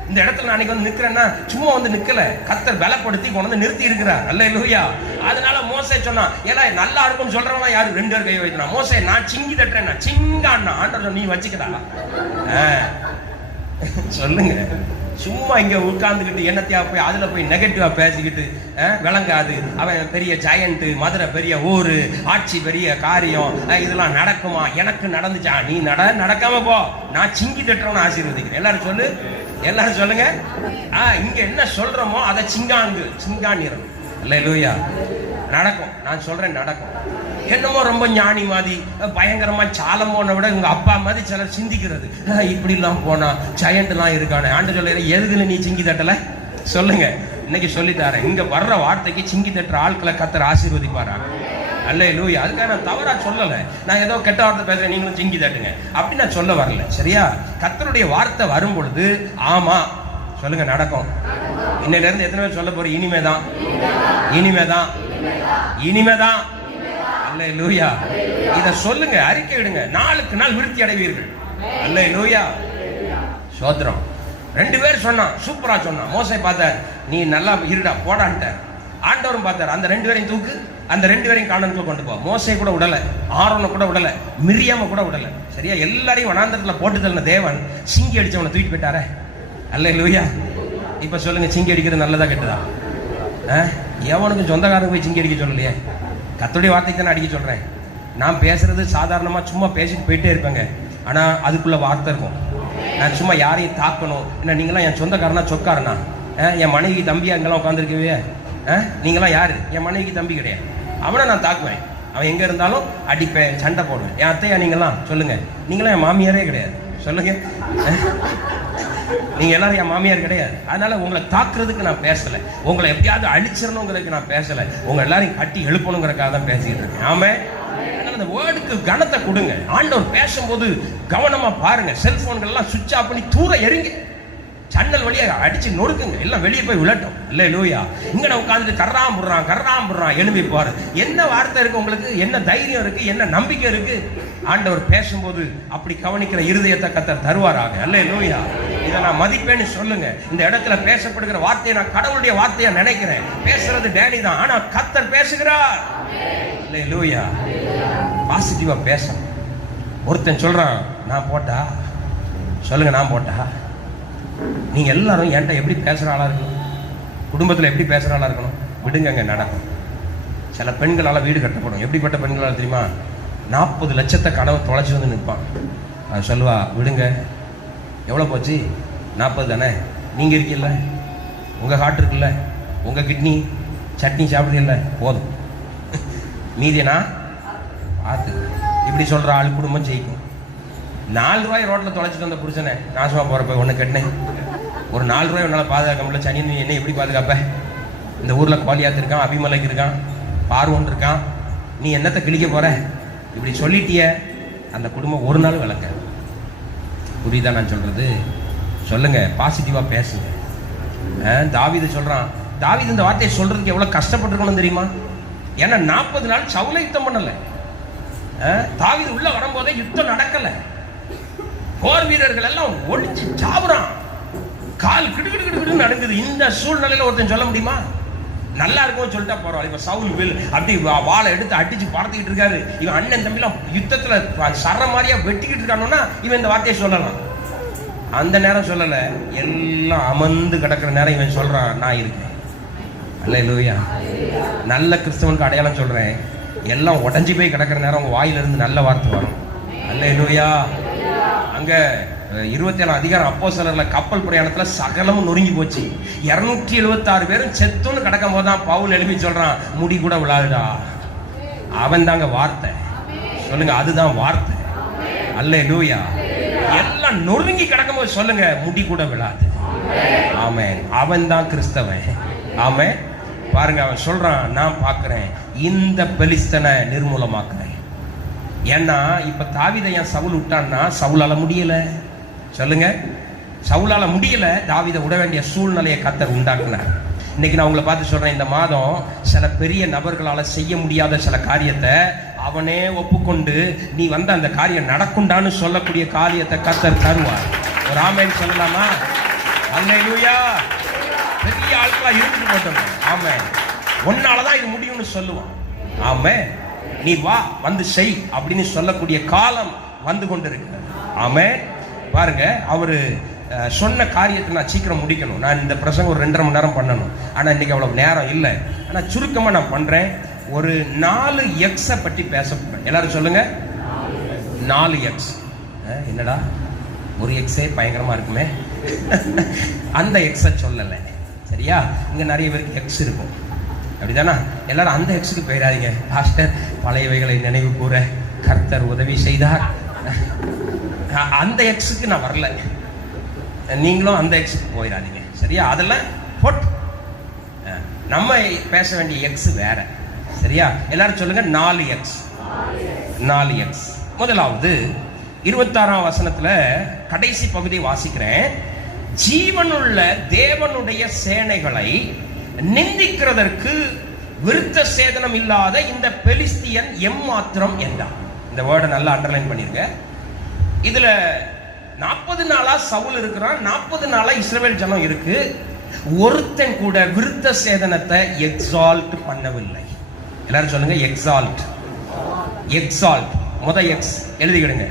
இந்த இடத்துல நான் வந்து நிக்கிறேன்னா சும்மா வந்து நிக்கல, கர்த்தர் பலப்படுத்தி கொண்டு வந்து நிறுத்தி இருக்கிறார். அல்லேலூயா. அதனால மோசே சொன்னா, ஏன்னா நல்லா இருக்கும்னு சொல்றவங்க யாரு? 2 பேர் கை வைக்கணும். மோசே, நான் சிங்கி தட்டுறேன், சிங்கான்னா ஆண்டவர் நீ வச்சுக்கடா. சொல்லுங்க, சும்மா இங்க உட்கார்ந்துக்கிட்டு என்னத்தையா போய் அதுல போய் நெகட்டிவா பேசிக்கிட்டு விளங்காது. அவன் பெரிய ஜெயண்ட், மதுரை பெரிய ஊரு, ஆட்சி பெரிய காரியம், இதெல்லாம் நடக்குமா? எனக்கு நடந்துச்சா? நீ நடக்காம போ, நான் சிங்கி தட்டுறவன ஆசீர்வதிக்கிறேன். எல்லாரும் சொல்லுங்க. இங்க என்ன சொல்றோமோ அதை சிங்கானிரம். அல்லேலூயா. நடக்கும். நான் சொல்றேன் நடக்கும். என்னமோ ரொம்ப ஞானி மாதிரி பயங்கரமா சாலம் போன விட உங்க அப்பா மாதிரி சிலர் சிந்திக்கிறது, இப்படி எல்லாம் போனா ஜெயண்ட் எல்லாம் இருக்கானே. ஆண்டு சொல்ல, எதுக்குன்னு நீ சிங்கி தட்டல? சொல்லுங்க. இன்னைக்கு சொல்லித்தாரேன். இங்க வர்ற வார்த்தைக்கு சிங்கி தட்டுற ஆட்களை கர்த்தர் ஆசீர்வதிப்பாரா? அல்லேலூயா. அதுக்காக நான் தவறா சொல்லலை. நான் ஏதோ கெட்ட வார்த்தை பேசுறேன் நீங்களும் சிங்கி தட்டுங்க அப்படி நான் சொல்ல வரல. சரியா? கர்த்தருடைய வார்த்தை வரும் பொழுது ஆமா சொல்லுங்க நடக்கும். இன்னையில இருந்து எத்தனை பேர் சொல்ல போறீங்க? இனிமேதான், இனிமேதான், இனிமேதான். அல்லேலூயா. இத சொல்லுங்க, அறிக்கை விடுங்க. நாளுக்கு நாள் விருத்தி அடைவீர்கள். அல்லேலூயா. சோத்திரம். 2 பேர் சொன்னான், சூப்பரா சொன்னான். மோசே பார்த்தார், நீ நல்லா இருடா போடான்ட்ட. ஆண்டவரும் பார்த்தார், அந்த 2 பேரையும் தூக்கு, அந்த 2 பேரையும் காணனுக்குள்ள கொண்டு போ. மோசே கூட விடல, ஆரோனை கூட விடல, மிரியாம கூட விடல. சரியா? எல்லாரையும் வனாந்தரத்துல போட்டு தள்ளின தேவன் சிங்கி அடிச்சவனை தூக்கி போயிட்டாரே. அல்லேலூயா. இப்ப சொல்லுங்க, சிங்கி அடிக்கிறது நல்லதா கெட்டதா? எவனுக்கும் சொந்தக்காரங்க போய் சிங்கி அடிக்க சொல்லலையே. கர்த்தருடைய வார்த்தைக்கு தானே அடிக்க சொல்றேன். நான் பேசுறது சாதாரணமா சும்மா பேசிட்டு போயிட்டே இருப்பேங்க. ஆனா அதுக்குள்ள வார்த்தை இருக்கும். நான் சும்மா யாரையும் தாக்கணும் என்ன, நீங்களாம் என் சொந்தக்காரனா சொக்காரனா? என் மனைவி தம்பியா இங்கெல்லாம் உட்காந்துருக்கவே? நீங்களாம் யாரு? என் மனைவிக்கு தம்பி கிடையாது. அவனை நான் தாக்குவேன். அவன் எங்க இருந்தாலும் அடிப்பேன், சண்டை போடுவேன். என் அத்தையா நீங்களாம் சொல்லுங்க, நீங்களாம் என் மாமியாரே கிடையாது. சொல்லுங்க, நீங்க எல்லாரும் என் மாமியார் கிடையாது. அதனால உங்களை தாக்குறதுக்கு நான் பேசல, உங்களை எப்படியாவது அழிச்சிடணுங்கிறதுக்கு நான் பேசல, உங்க எல்லாரையும் கட்டி எழுப்பணுங்கிறதுக்காக தான் பேசிக்கிட்டு இருக்கேன். ஆமே. அந்த வேர்டுக்கு கனத்தை கொடுங்க. ஆண்டவர் பேசும்போது கவனமா பாருங்க. செல்போன்கள் எல்லாம் சுவிட்ச் ஆஃப் பண்ணி தூர எறிங்க. சன்னல் வழியா அடிச்சு நொறுக்குங்க. எல்லாம் வெளியே போய் விழட்டும். அல்லேலூயா. இங்க உட்கார்ந்து கர்றாம் புடுறான் எழுப்பி பாரு. என்ன வார்த்தை இருக்கு உங்களுக்கு? என்ன தைரியம் இருக்கு? என்ன நம்பிக்கை இருக்கு? ஆண்டவர் பேசும்போது அப்படி கவனிக்கிற இருதயத்தை கர்த்தர் தருவாராக. அல்லேலூயா. இதை நான் மதிப்பேன்னு சொல்லுங்க. இந்த இடத்துல பேசப்படுகிற வார்த்தையை நான் கடவுளுடைய வார்த்தையா நினைக்கிறேன். பேசுறது டேனி தான், ஆனா கர்த்தர் பேசுகிறார். அல்லேலூயா. பாசிட்டிவா பேசணும். ஒருத்தன் சொல்றான், நான் போட்டா சொல்லுங்க, நான் போட்டா. நீங்க எல்லாரும் என்கிட்ட எப்படி பேசுற ஆளா இருக்கணும்? குடும்பத்துல எப்படி பேசுற ஆளா இருக்கணும்? விடுங்க, நடக்கும். சில பெண்களால் வீடு கட்டப்படும். எப்படிப்பட்ட பெண்களால் தெரியுமா? 40 லட்சத்தை கனவு தொலைச்சி வந்து நிற்பான். அது சொல்லுவா, விடுங்க, எவ்வளோ போச்சு? 40 தானே. நீங்கள் இருக்கீல்ல, உங்கள் ஹார்ட் இருக்குல்ல, உங்கள் கிட்னி சட்னி சாப்பிடுறீல்ல, போதும், மீதினா பார்த்து. இப்படி சொல்கிற ஆள் குடும்பம் ஜெயிக்கும். 4 ரூபாய் ரோட்டில் தொலைச்சிட்டு வந்த புருஷனை நாசமாக போகிறப்ப ஒன்று கட்டினேன். ஒரு 4 ரூபாய் உன்னால் பாதுகாக்க முடியல. சனி நீ என்ன எப்படி பாதுகாப்ப? இந்த ஊரில் கோலியாத்து இருக்கான், அபிமலைக்கு இருக்கான், பார்வன் இருக்கான், நீ என்னத்தை கிழிக்க போற? இப்படி சொல்லிட்டிய, அந்த குடும்பம் ஒரு நாள் விளக்க. புரியுதா நான் சொல்றது? சொல்லுங்க, பாசிட்டிவா பேசுங்க. தாவீது சொல்றான், தாவீது இந்த வார்த்தையை சொல்றதுக்கு எவ்வளவு கஷ்டப்பட்டிருக்கணும் தெரியுமா? ஏன்னா 40 நாள் சவுலை யுத்தம் பண்ணல. தாவீது உள்ள வரும்போதே யுத்தம் நடக்கல. போர் வீரர்கள் எல்லாம் ஒளிஞ்சு சாவுறான். கால் கிடுகிடு நடக்குது. இந்த சூழ்நிலையில ஒருத்தன் சொல்ல முடியுமா? நல்லா இருக்கும் சொல்லிட்டா போறோம். இப்ப சவுல் வில் அப்படி வாளை எடுத்து அடிச்சு பறந்துக்கிட்டு இருக்காரு. இவன் அண்ணன் தம்பிலாம் யுத்தத்துல சர மாதிரியா வெட்டிக்கிட்டு இருக்கானுன்னா இவன் இந்த வார்த்தையை சொல்லலாம். அந்த நேரம் சொல்லல, எல்லாம் அமர்ந்து கிடக்கிற நேரம் இவன் சொல்றான், நான் இருக்கேன். அல்லேலூயா. நல்ல கிறிஸ்தவனுக்கு அடையாளம் சொல்றேன், எல்லாம் உடஞ்சி போய் கிடக்கிற நேரம் உங்க வாயிலிருந்து நல்ல வார்த்தை வரும். அல்லேலூயா. அங்க 27 அதிகாரம் அப்போஸ்தலர்ல கப்பல் பிரயாணத்துல சகலமும் நொறுங்கி போச்சு. 276 பேரும் செத்துன்னு கிடக்கும் போதுதான் பவுல் எழுப்பி சொல்றான், முடி கூட விழாதுடா. அவன் தாங்க வார்த்தை. சொல்லுங்க, அதுதான் வார்த்தை. அல்லேலூயா. எல்லாம் நொறுங்கி கிடக்கும் போது சொல்லுங்க, முடி கூட விழாது. ஆமென். அவன் தான் கிறிஸ்தவன். ஆமென். பாருங்க, அவன் சொல்றான், நான் பார்க்கிறேன், இந்த பெலிஸ்தனை நிர்மூலமாக்குறேன். ஏன்னா இப்ப தாவீதை ஏன் சவுல் விட்டான்னா, சவுலால முடியல. சொல்லுங்க, சவுலால முடியல. தாவீதை விட வேண்டிய சூழ்நிலையை கர்த்தர் உண்டாக்குனார். இன்னைக்கு நான் உங்களை பார்த்து சொல்றேன், இந்த மாதம் சில பெரிய நபர்களால செய்ய முடியாத சில காரியத்தை அவனே ஒப்புக்கொண்டு நீ வந்த அந்த காரியம் நடக்குண்டான்னு சொல்லக்கூடிய காரியத்தை கர்த்தர் தருவார். ஒரு ஆமென் சொல்லலாமா? அல்லேலூயா. பெரிய ஆட்களா இருந்து போட்டோம். ஆமென். உன்னாலதான் இது முடியும்னு சொல்லுவான். ஆமென். நீ வா, வந்து செய் அப்படின்னு சொல்லக்கூடிய காலம் வந்து கொண்டிருக்கு. ஆமென். பாருங்க, அவரு சொன்ன காரியத்தை நான் சீக்கிரம் முடிக்கணும். நான் இந்த பிரசங்கம் ஒரு 2.5 மணி நேரம் பண்ணணும். ஆனா இன்னைக்கு அவ்வளவு நேரம் இல்லை. ஆனா சுருக்கமா நான் பண்றேன். ஒரு 4 எக்ஸை பற்றி பேச போறேன். எல்லாரும் சொல்லுங்க, 4 எக்ஸ். என்னடா ஒரு எக்ஸே பயங்கரமா இருக்குமே. அந்த எக்ஸை சொல்லலை. சரியா? இங்க நிறைய பேருக்கு எக்ஸ் இருக்கும், அப்படிதானா? எல்லாரும் அந்த எக்ஸுக்கு போயிடாதீங்க. பாஸ்டர், பழையவைகளை நினைவு கூற கர்த்தர் உதவி செய்தார். அந்த எக்ஸுக்கு நான் வரல. நீங்களும் அந்த எக்ஸுக்கு போயிடாதீங்க. சரியா? அதெல்லாம் நம்ம பேச வேண்டிய எக்ஸ் வேற. சரியா? எல்லாரும் சொல்லுங்க 4x. 4x. முதலாவது 26ஆம் வசனத்துல கடைசி பகுதி வாசிக்கிறேன். ஜீவனுள்ள தேவனுடைய சேனைகளை நிந்திக்கிறதற்கு விருத்த சேதனம் இல்லாத இந்த பெலிஸ்தியன் எம்மாத்திரம் என்றான். இந்த வேர்டை நல்லா அண்டர்லைன் பண்ணிருக்க. இதுல 40 நாளா சவுல் இருக்கிறான், 40 நாளா இஸ்ரவேல் ஜனம் இருக்கு. ஒருத்தன் கூட விருத்த சேதனத்தை எக்ஸால்ட் பண்ணவில்லை. எல்லாரும் சொல்லுங்க எக்ஸால்ட். எக்ஸால்ட் முத எக்ஸ் எழுதிக்கிடுங்க.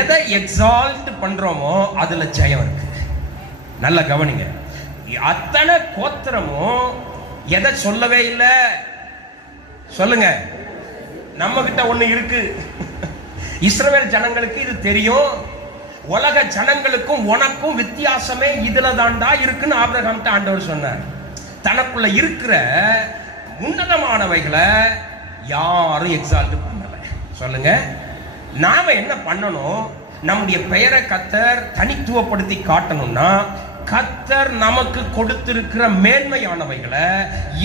எதை எக்ஸால்ட் பண்றோமோ அதுல ஜெயம் இருக்கு. நல்லா கவனிங்க. அத்தனை கோத்திரமும் எதை சொல்லவே இல்லை? சொல்லுங்க. நம்ம கிட்ட ஒண்ணு இருக்கு. இஸ்ரவேல் ஜனங்களுக்கு இது தெரியும். உலக ஜனங்களுக்கும் உனக்கும் வித்தியாசமே இதுல தாண்டா இருக்குன்னு ஆபிரகாம் ஆண்டவர் சொன்னார். தனக்குள்ள இருக்கிற உன்னதமானவைகளை யாரும் எக்ஸால்ட் பண்ணல. சொல்லுங்க. நாம என்ன பண்ணணும்? நம்முடைய பெயரை கர்த்தர் தனித்துவப்படுத்தி காட்டணும்னா கர்த்தர் நமக்கு கொடுத்திருக்கிற மேன்மையானவைகளை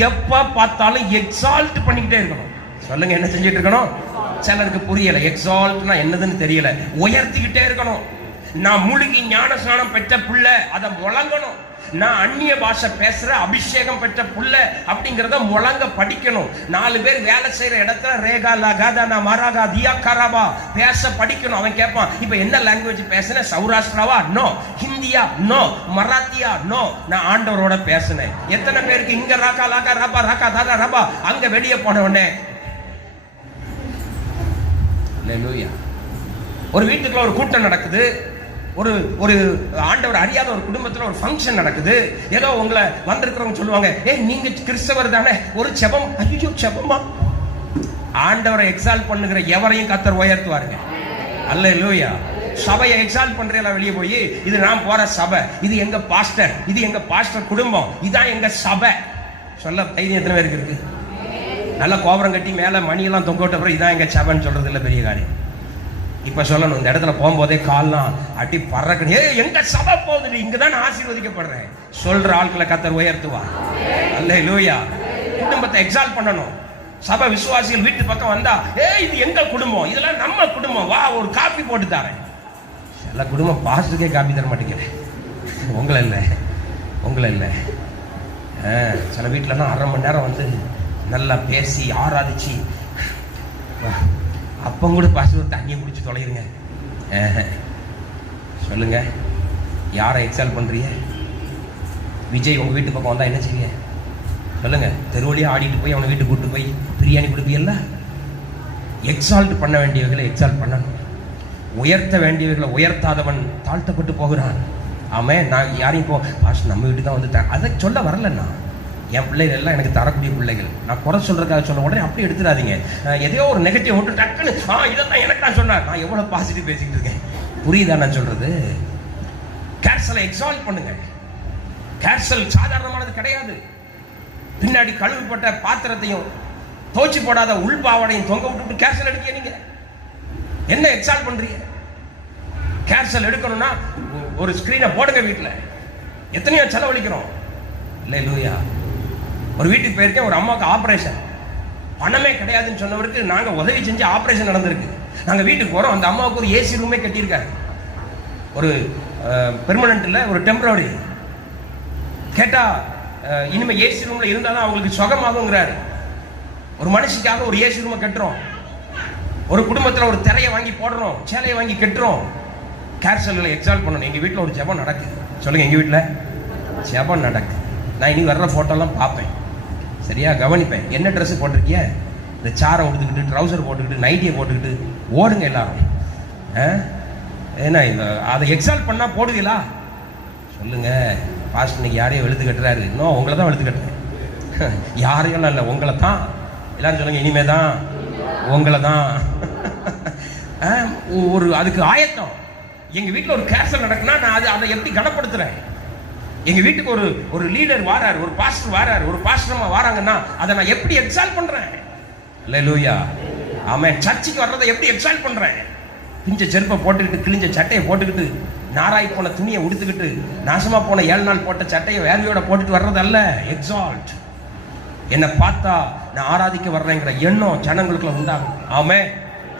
எப்ப பார்த்தாலும் எக்ஸால்ட் பண்ணிக்கிட்டே இருக்கணும். சொல்லுங்க. என்ன செஞ்சிட்டு இருக்கணும்? சிலருக்கு புரியல. எக்ஸால்ட்னா என்னதுன்னு தெரியல. உயர்த்திக்கிட்டே இருக்கணும். நான் முழுகி ஞானஸ்நானம் பெற்ற புள்ள, அதை முழங்கணும். நான் அந்நிய பாஷை பேசுற அபிஷேகம் பெற்ற புள்ள அப்படிங்கறத முழங்க படிக்கணும். 4 பேர் வேலை செய்யற இடத்துல ரேகா லகாதா மராகா தியா கராபா பேச படிக்கணும். அவன் கேட்பான், இப்ப என்ன லாங்குவேஜ் பேசுன? சௌராஷ்டிராவா? நோ. ஹிந்தியா? நோ. மராத்தியா? நோ. நான் ஆண்டவரோட பேசினேன். எத்தனை பேருக்கு இங்க ராகா லாகா ரபா ராகா தாகா ரபா, அங்க வெளியே போன உடனே ஒரு வீட்டுக்குள்ள ஒரு கூட்டம் நடக்குது. ஒரு ஒரு ஆண்டவர் அறியாத ஒரு குடும்பத்தில் ஒரு ஃபங்க்ஷன் நடக்குது. ஏதோ உங்களை வந்திருக்கிறவங்க சொல்லுவாங்க, நீங்க கிறிஸ்தவர் தானே, ஒரு செபம். ஐயோ செபமா? ஆண்டவரை எக்ஸால்ட் பண்ணுகிற எவரையும் கர்த்தர் உயர்த்துவாருங்க. அல்லேலூயா. சபையை எக்ஸால்ட் பண்றீங்களா? வெளியே போய் இது நான் போற சபை, இது எங்க பாஸ்டர், இது எங்க பாஸ்டர் குடும்பம், இதான் எங்க சபை சொல்ல தைரியம் எத்தனை பேருக்கு இருக்கு? நல்லா கோபுரம் கட்டி மேல மணியெல்லாம் தொங்க விட்ட அப்புறம் இதான் எங்க சபைன்னு சொல்றது இல்லை பெரிய காரியம். இப்ப சொல்லணும், இந்த இடத்துல போகும்போதே கால்லாம் அட்டி பறக்க, எங்க சபை போகுது, இங்கதான் ஆசீர்வதிக்கப்படுறேன் சொல்ற ஆட்களை கர்த்தர் உயர்த்துவா. அல்லேலூயா. குடும்பத்தை எக்ஸால்ட் பண்ணணும். சபை விசுவாசிகள் வீட்டு பக்கம் வந்தா, இது எங்க குடும்பம், இதெல்லாம் நம்ம குடும்பம், வா ஒரு காப்பி போட்டு தரேன். சில குடும்பம் பாஸ்டருக்கே காப்பி தர மாட்டேங்கிறேன். உங்களை இல்லை. சில வீட்டிலலாம் 1/2 மணி நேரம் வந்து நல்லா பேசி ஆராதிச்சு அப்போ கூட பாஸ்டர் தண்ணியை குடிச்சு தொலைகிறீங்க. சொல்லுங்க. யாரை எக்ஸால்ட் பண்றீங்க? விஜய் உங்க வீட்டு பக்கம் வந்தா என்ன செய்வீங்க? சொல்லுங்க. தெருவழியா ஆடிட்டு போய் அவனை வீட்டுக்கு கூட்டு போய் பிரியாணி கொடுப்பீங்கல்ல? எக்ஸால்ட் பண்ண வேண்டியவர்களை எக்ஸால்ட் பண்ணணும். உயர்த்த வேண்டியவர்களை உயர்த்தாதவன் தாழ்த்தப்பட்டு போகிறான். ஆமே. நான் யாரையும் இப்போ பாஸ்டர் நம்ம வீட்டுக்கு தான் வந்து அதை சொல்ல வரலன்னா, என் பிள்ளைகள் எல்லாம் எனக்கு தரக்கூடிய பிள்ளைகள். நான் குறை சொல்றதுக்காக சொல்ல உடனே அப்படி எடுத்துடாதீங்க. எதையோ ஒரு நெகட்டிவ் விட்டு டக்குன்னு இதெல்லாம் எனக்கு நான் சொன்னார். நான் எவ்வளவு பாசிட்டிவ் பேசிக்கிட்டு இருக்கேன். புரியுதா நான் சொல்றது? கேர்சலை எக்ஸால்ட் பண்ணுங்க. கேர்சல் சாதாரணமானது கிடையாது. பின்னாடி கழுவுப்பட்ட பாத்திரத்தையும் தோச்சி போடாத உள்பாவடையும் தொங்க விட்டு கேர்சல் எடுக்க நீங்க என்ன எக்ஸால்ட் பண்றீங்க? கேர்சல் எடுக்கணும்னா ஒரு ஸ்கிரீனை போடுங்க. வீட்டுல எத்தனையோ செலவழிக்கிறோம். அல்லேலூயா. ஒரு வீட்டுக்கு போயிருக்கேன். ஒரு அம்மாவுக்கு ஆபரேஷன், பணமே கிடையாதுன்னு சொன்னவருக்கு நாங்க உதவி செஞ்சு ஆபரேஷன் நடந்திருக்கு. நாங்க வீட்டுக்கு போறோம். அந்த அம்மாவுக்கு ஒரு ஏசி ரூமே கட்டியிருக்காரு. ஒரு பெர்மனன்ட் இல்ல, ஒரு டெம்பரரி. கேட்டா இனிமே ஏசி ரூம்ல இருந்தாலும் அவங்களுக்கு சுகமாகுங்கிறாரு. ஒரு மனுஷிக்காக ஒரு ஏசி ரூமை கட்டுறோம். ஒரு குடும்பத்துல ஒரு திரையை வாங்கி போடுறோம், சேலையை வாங்கி கட்டுறோம். கேர்சல்களை எக்ஸால்ட் பண்ணணும். எங்க வீட்டுல ஒரு ஜெபம் நடக்குது. சொல்லுங்க. எங்க வீட்டுல ஜெபம் நடக்குது. நான் இனி வர்ற போட்டோலாம் பார்ப்பேன். சரியா கவனிப்பேன். என்ன ட்ரெஸ் போட்டிருக்கிய? இந்த சாரை உடுத்துக்கிட்டு, ட்ரௌசர் போட்டுக்கிட்டு, நைட்டியை போட்டுக்கிட்டு ஓடுங்க எல்லாரும். ஏன்னா அதை எக்ஸால்ட் பண்ணா போடுவீங்களா? சொல்லுங்க. பாஸ்டர் இன்னைக்கு யாரையும் வெளுத்து கட்டுறாரு. இன்னும் உங்களை தான் வெளுத்து கட்டுறேன். யாரையும் இல்லை, உங்களை தான். எல்லாரும் சொல்லுங்க. இனிமே தான் உங்களை தான். ஒரு அதுக்கு ஆயத்தம். எங்க வீட்டில் ஒரு கேர்சல் நடக்குன்னா நான் அதை எப்படி கனப்படுத்துறேன்? எங்க வீட்டுக்கு ஒரு லீடர் வாராரு, ஒரு பாஸ்டர் வாராரு, ஒரு பாஸ்டர்மா வாராங்கன்னா அதை நான் எப்படி எக்ஸால்ட் பண்றேன்? அல்லேலூயா. ஆமென். சர்ச்சுக்கு வர்றதை எப்படி எக்ஸால்ட் பண்றேன்? பிஞ்ச செருப்பை போட்டுக்கிட்டு, கிழிஞ்ச சட்டையை போட்டுக்கிட்டு, நாராய் போன துணியை உடுத்துக்கிட்டு, நாசமா போன 7 நாள் போட்ட சட்டையை வேலையோட போட்டுட்டு வர்றது அல்ல எக்ஸால்ட். என்னை பார்த்தா நான் ஆராதிக்க வர்றேங்கிற எண்ணம் ஜனங்களுக்குள்ள உண்டாகும். ஆமென்.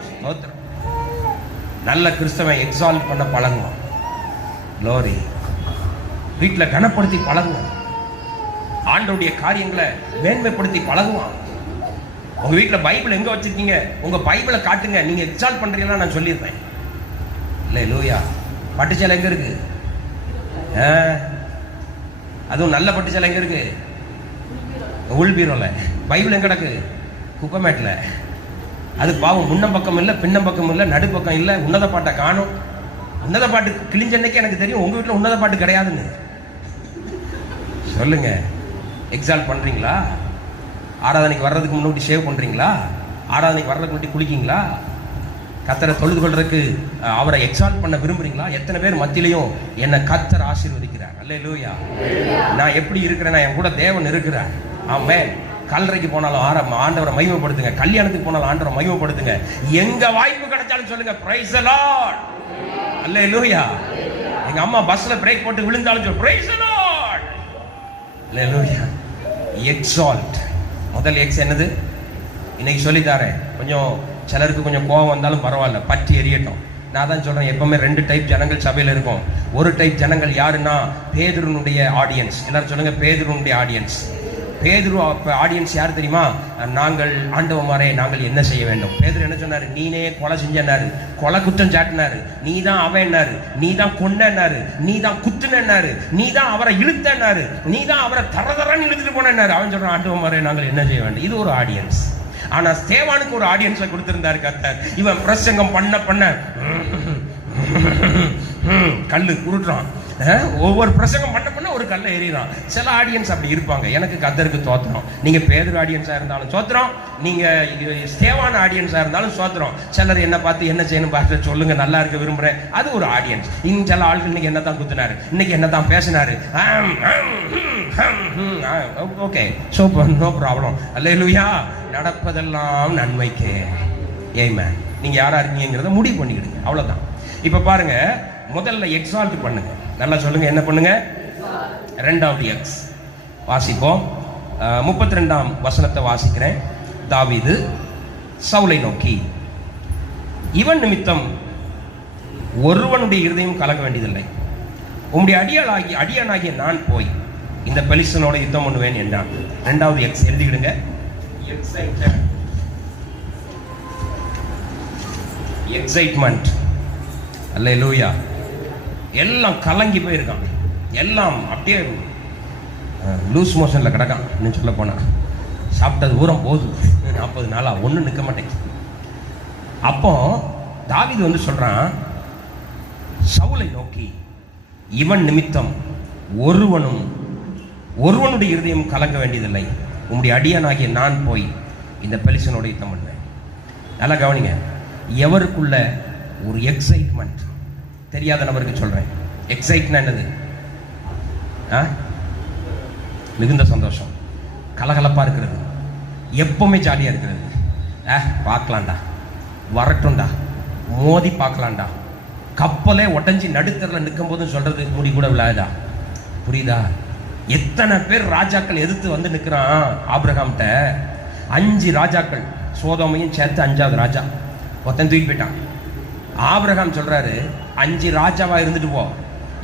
ஸ்தோத்திரம். நல்ல கிறிஸ்தவன் எக்ஸால்ட் பண்ண பழகுவான். க்ளோரி. வீட்டில் கனப்படுத்தி பழகுவான். ஆண்டவருடைய காரியங்களை மேன்மைப்படுத்தி பழகுவான். உங்க வீட்டில் பைபிள் எங்க வச்சிருக்கீங்க? உங்க பைபிளை காட்டுங்க. நீங்க எக்ஸால்ட் பண்றீங்களா? நான் சொல்லியிருப்பேன். அல்லேலூயா. பட்டுச்சேலை எங்க இருக்கு? அதுவும் நல்ல பட்டுச்சேலை எங்க இருக்கு? உள்பீரோல. பைபிள் எங்க கிடக்கு? குப்பமேட்டில். அது பாவம் முன்ன பக்கம் இல்லை, பின்ன பக்கம் இல்லை, நடுப்பக்கம் இல்லை. உன்னத பாட்டை காணும். உன்னத பாட்டு கிழிஞ்சன்னைக்கு எனக்கு தெரியும் உங்க வீட்டில் உன்னத பாட்டு கிடையாதுன்னு. சொல்லுங்க, எக்ஸால்ட் பண்றீங்களா? ஆராதனைக்கு வர்றதுக்கு முன்னாடி ஷேவ் பண்றீங்களா? ஆராதனைக்கு வர்றதுக்கு முன்னாடி குளிக்கீங்களா? கத்தரை தொழுது கொள்றதுக்கு அவரை எக்ஸால்ட் பண்ண விரும்புறீங்களா? எத்தனை பேர் மத்தியிலையும் என்னை கத்தர் ஆசீர்வதிக்கிறார். அல்லேலூயா. நான் எப்படி இருக்கிறேன்னா என் கூட தேவன் இருக்கிறார். ஆமென். கல்லறைக்கு போனாலும் ஆண்டவரை மகிமைப்படுத்துங்க. கல்யாணத்துக்கு போனாலும் ஆண்டவரை மகிமைப்படுத்துங்க. எங்க வாய்ப்பு கிடைச்சாலும் சொல்லுங்க பிரைஸ் தி லார்ட். அல்லேலூயா. எங்க அம்மா பஸ்ல பிரேக் போட்டு விழுந்தாலும் சொல்லுங்க praise the Lord. Hallelujah. Exalt. முதல் எக்ஸ் என்னது? இன்னைக்கு சொல்லித்தாரேன். கொஞ்சம் சிலருக்கு கொஞ்சம் கோவம் வந்தாலும் பரவாயில்ல, பற்றி எரியட்டும். நான் தான் சொல்றேன், எப்பவுமே 2 டைப் ஜனங்கள் சபையில் இருக்கும். ஒரு டைப் ஜனங்கள் யாருன்னா பேதுருனுடைய ஆடியன்ஸ். எல்லாரும் சொல்லுங்க பேதுருனுடைய ஆடியன்ஸ். பேதுரு ஆடியன்ஸ் யார் தெரியுமா? நாங்கள் ஆண்டவமாரே நாங்கள் என்ன செய்ய வேண்டும்? பேதுரு என்ன சொன்னாரு? நீனே கொலை செஞ்சாரு, கொலை குற்றம் சாட்டினாரு. நீ தான் அவன்னாரு, நீ தான் கொண்டாரு, நீ தான் குத்துனாரு, நீ தான் அவரை இழுத்தனாரு, நீ தான் அவரை தரதரன்னு இழுத்துட்டு போனாரு. அவன் சொல்றான் ஆண்டவமாரே நாங்கள் என்ன செய்ய வேண்டும். இது ஒரு ஆடியன்ஸ். ஆனா ஸ்தேவானுக்கு ஒரு ஆடியன்ஸை கொடுத்திருந்தாரு கர்த்தர். இவன் பிரசங்கம் பண்ண கல்லு உருட்டுறான். ஒவ்வொரு பிரசங்கம் பண்ண ஒரு கல்லை எறிறான். சில ஆடியன்ஸ் அப்படி இருப்பாங்க. எனக்கு கர்த்தருக்கு தோத்திரம். நீங்க பேதுரு ஆடியன்ஸா இருந்தாலும் சோத்திரம், நீங்க ஸ்தேவான ஆடியன்ஸா இருந்தாலும் சோத்திரம். சிலர் என்ன பார்த்து என்ன செய்யணும் பார்த்து சொல்லுங்க, நல்லா இருக்க விரும்புறேன், அது ஒரு ஆடியன்ஸ். இன்னும் சில ஆட்கள் இன்னைக்கு என்னதான் குத்துனாரு, இன்னைக்கு என்னதான் பேசினாரு, ஓகே சூப்பர், நோ ப்ராப்ளம். அல்லேலூயா. நடப்பதெல்லாம் நன்மைக்கே. ஆமென். நீங்க யாரா இருக்கீங்கிறத முடிவு பண்ணிக்கிடுங்க, அவ்வளவுதான். இப்ப பாருங்க, முதல்ல எக்ஸால்ட் பண்ணுங்க. நல்லா சொல்லுங்க, என்ன பண்ணுங்க? 2வது எக்ஸ் வாசிப்போம். 32ஆம் வசனத்தை வாசிக்கிறேன். தாவீது சவுலை நோக்கி, இவன் நிமித்தம் ஒருவனுடைய இருதயம் கலங்க வேண்டியதில்லை. உம்முடைய அடியானாகிய நான் போய் இந்த பெலிஸ்தனோட யுத்தம் பண்ணுவேன் என்றான். 2வது எக்ஸ் எழுதிக்கிடுங்க. எக்ஸைட்மெண்ட். அல்லேலூயா. எல்லாம் கலங்கி போயிருக்கான். எல்லாம் அப்படியே லூஸ் மோஷன்ல கிடக்கான். இன்னும் சொல்ல போனா சாப்பிட்டது ஊரம் போகுது. 40 நாளா ஒன்றும் நிற்க மாட்டேங்குது. அப்போ தாவீது வந்து சொல்றான், சவுலை நோக்கி இவன் நிமித்தம் ஒருவனுடைய இருதயம் கலங்க வேண்டியதில்லை. உம்முடைய அடியானாகிய நான் போய் இந்த பெலிஸ்தனோட யுத்தம் பண்ணுவேன். நல்லா கவனிங்க. எவருக்குள்ள ஒரு எக்ஸைட்மெண்ட், தெரியாத நபருக்கு சொல்றேன். எக்ஸைட்னா என்னது? மிகுந்த சந்தோஷம், கலகலப்பா இருக்கிறது, எப்பவுமே ஜாலியா இருக்கிறது. பார்க்கலாம்டா, வரட்டும்டா, மோதி பார்க்கலாம்டா. கப்பலே உடஞ்சி நடுத்தரில் நிற்கும் போதும் சொல்றது முடி கூட விழாதா? புரியுதா? எத்தனை பேர் ராஜாக்கள் எதிர்த்து வந்து நிற்கிறான் ஆபிரகாம்கிட்ட. 5 ராஜாக்கள், சோதோமையும் சேர்த்து 5வது ராஜா ஒருத்தன் தூக்கி போயிட்டான். ஆபிரகாம் சொல்றாரு, 5 ராஜாவா இருந்துட்டு போ,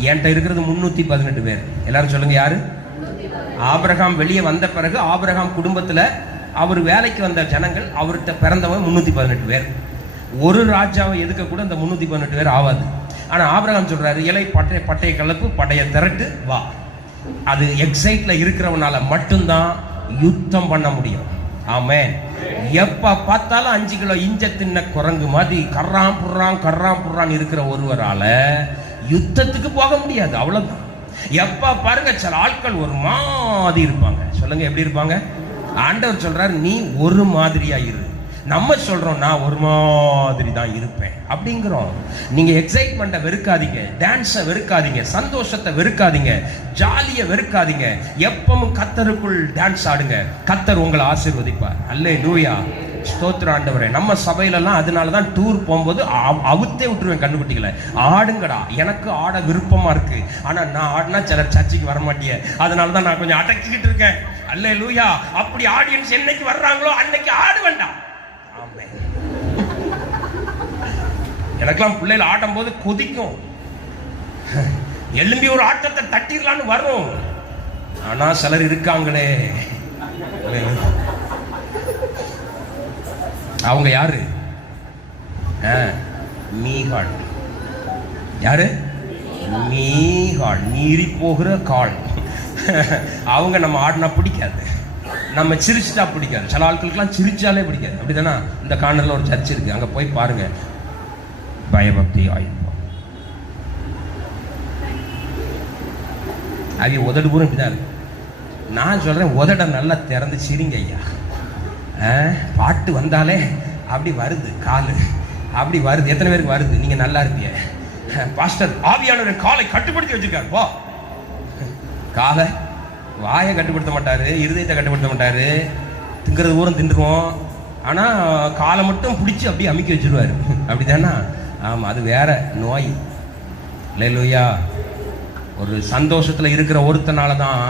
என்கிட்ட இருக்கிறது 318 பேர். எல்லாரும் சொல்லுங்க யாரு? ஆபிரகாம் வெளியே வந்த பிறகு ஆபிரகாம் குடும்பத்துல அவர் வேலைக்கு வந்த ஜனங்கள், அவர்கிட்ட பிறந்தவங்க 318 பேர். ஒரு ராஜாவை எதுக்க கூட அந்த 318 பேர் ஆகாது. ஆனா ஆபிரகாம் சொல்றாரு, இலை பட்டைய கலப்பு, படைய திரட்டு வா. அது எக்ஸைட்ல இருக்கிறவனால மட்டும்தான் யுத்தம் பண்ண முடியும். ஆமென். எப்ப பார்த்தாலும் 5 கிலோ இஞ்ச தின்ன குரங்கு மாதிரி கர்றான் புர்றான் இருக்கிற ஒருவரால யுத்தத்துக்கு போக முடியாது. அவ்வளவுதான். எப்ப பாருங்க, சில ஆட்கள் ஒரு மாதிரி இருப்பாங்க. சொல்லுங்க, எப்படி இருப்பாங்க? ஆண்டவர் சொல்றாரு, நீ ஒரு மாதிரியா இரு. நம்ம சொல்றோம், நான் ஒரு மாதிரி தான் இருப்பேன் அப்படிங்கிறோம். நீங்க எக்ஸைட்மெண்ட்டை வெறுக்காதீங்க, டான்ஸை வெறுக்காதீங்க, சந்தோஷத்தை வெறுக்காதீங்க, ஜாலியை வெறுக்காதீங்க. எப்பவும் கத்தருக்குள் டான்ஸ் ஆடுங்க, கத்தர் உங்களை ஆசீர்வதிப்பார். அல்லேலூயா. ஸ்தோத்திர ஆண்டவரே. நம்ம சபையிலலாம் அதனாலதான் டூர் போகும்போது அவுத்தே விட்டுருவேன் கண்ணுக்குட்டிகளை. ஆடுங்கடா, எனக்கு ஆட விருப்பமா இருக்கு. ஆனா நான் ஆடினா சிலர் சர்ச்சைக்கு வர மாட்டேன். அதனாலதான் நான் கொஞ்சம் அடக்கிக்கிட்டு இருக்கேன். அல்லேலூயா. அப்படி ஆடியன்ஸ் என்னைக்கு வர்றாங்களோ அன்னைக்கு ஆட வேண்டாம். ஆமென். எனக்கெல்லாம் பிள்ளைகள் ஆடும் போது கொதிக்கும், எழும்பி ஒரு ஆட்டத்தை தட்டிடலான்னு வரும். ஆனா சிலர் இருக்காங்களே, அவங்க யாரு? மீகாள். யாரு? மீகாள், மீறி போகிற கால். அவங்க நம்ம ஆடினா பிடிக்காது, நம்ம சிரிச்சுட்டா பிடிக்காது. சில ஆட்களுக்கெல்லாம் சிரிச்சாலே பிடிக்காது. அப்படிதானா? இந்த கார்னர்ல ஒரு சர்ச் இருக்கு, அங்க போய் பாருங்க, பயபக்தி ஆயிருப்போம். அவங்க உதடு பூரம் இப்படிதான் இருக்கு. நான் சொல்றேன், உதட நல்லா திறந்து சிரிங்க ஐயா. பாட்டு வந்தாலே அப்படி வருது, காலு அப்படி வருது. எத்தனை பேருக்கு வருது? நீங்க நல்லா இருப்பீங்க. பாஸ்டர் ஆவியானவர் காலை கட்டுப்படுத்தி வச்சிருக்காரு. போ, காலை வாயை கட்டுப்படுத்த மாட்டாரு, இருதயத்தை கட்டுப்படுத்த மாட்டாரு. திங்கிறது ஊரம் தின்றுவோம், ஆனா காலை மட்டும் பிடிச்சி அப்படியே அமுக்கி வச்சிருவாரு. அப்படிதானா? ஆமா, அது வேற நோய். அல்லேலூயா. ஒரு சந்தோஷத்துல இருக்கிற ஒருத்தனால தான்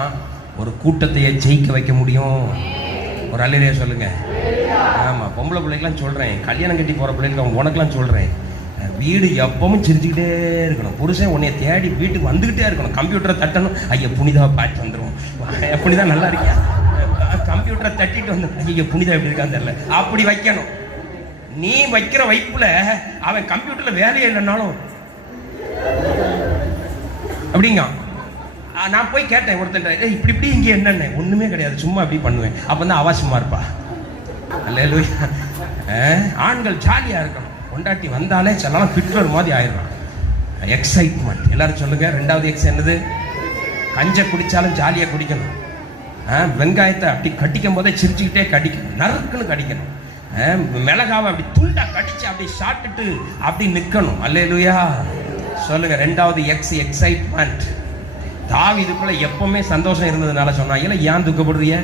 ஒரு கூட்டத்தையே ஜெயிக்க வைக்க முடியும். ஒரு அல்லேலூயா சொல்லுங்க. ஆமா, பொம்பளை பிள்ளைக்கெல்லாம் சொல்றேன், கல்யாணம் கட்டி போற பிள்ளைங்க உனக்கெல்லாம் சொல்றேன், வீடு எப்பவும் சிரிச்சுக்கிட்டே இருக்கணும். புருஷன் உன்னைய தேடி வீட்டுக்கு வந்துகிட்டே இருக்கணும். கம்ப்யூட்டரை தட்டணும், ஐயா புனிதா பாட்டு வந்துடும், புனிதா நல்லா இருக்கியா, கம்ப்யூட்டரை தட்டிட்டு வந்து ஐயா புனிதா எப்படி இருக்கான்னு தெரியல, அப்படி வைக்கணும். நீ வைக்கிற வைப்புல அவன் கம்ப்யூட்டர்ல வேலையே இல்லைன்னாலும் அப்படிங்க. நான் போய் கேட்டேன் ஒருத்தன், இப்படி இப்படி இங்கே என்னென்ன ஒண்ணுமே கிடையாது, சும்மா அப்படி பண்ணுவேன். அப்பதான் அவ சும்மா இருப்பா. அல்லேலூயா. ஆண்கள் ஜாலியா இருக்கணும். கொண்டாட்டி வந்தாலே சொல்லலாம் ஃபிட்லர் மாதிரி ஆயிடலாம். எக்ஸைட்மெண்ட். எல்லாரும் சொல்லுங்க. ரெண்டாவது எக்ஸ் என்னது? கஞ்ச குடிச்சாலும் ஜாலியா குடிக்கணும். வெங்காயத்தை அப்படி கடிக்கும் போதே சிரிச்சுக்கிட்டே கடிக்கணும், நறுக்குன்னு கடிக்கணும். மிளகாவை அப்படி துண்டா கடிச்சு அப்படி சாப்பிட்டுட்டு அப்படி நிக்கணும். அல்லேலூயா சொல்லுங்க. ரெண்டாவது எக்ஸ், எக்ஸைட்மெண்ட். தாவீதுக்குள்ள எப்பவுமே சந்தோஷம் இருந்ததுனால சொன்னா, ஏன் துக்கப்படுறிய,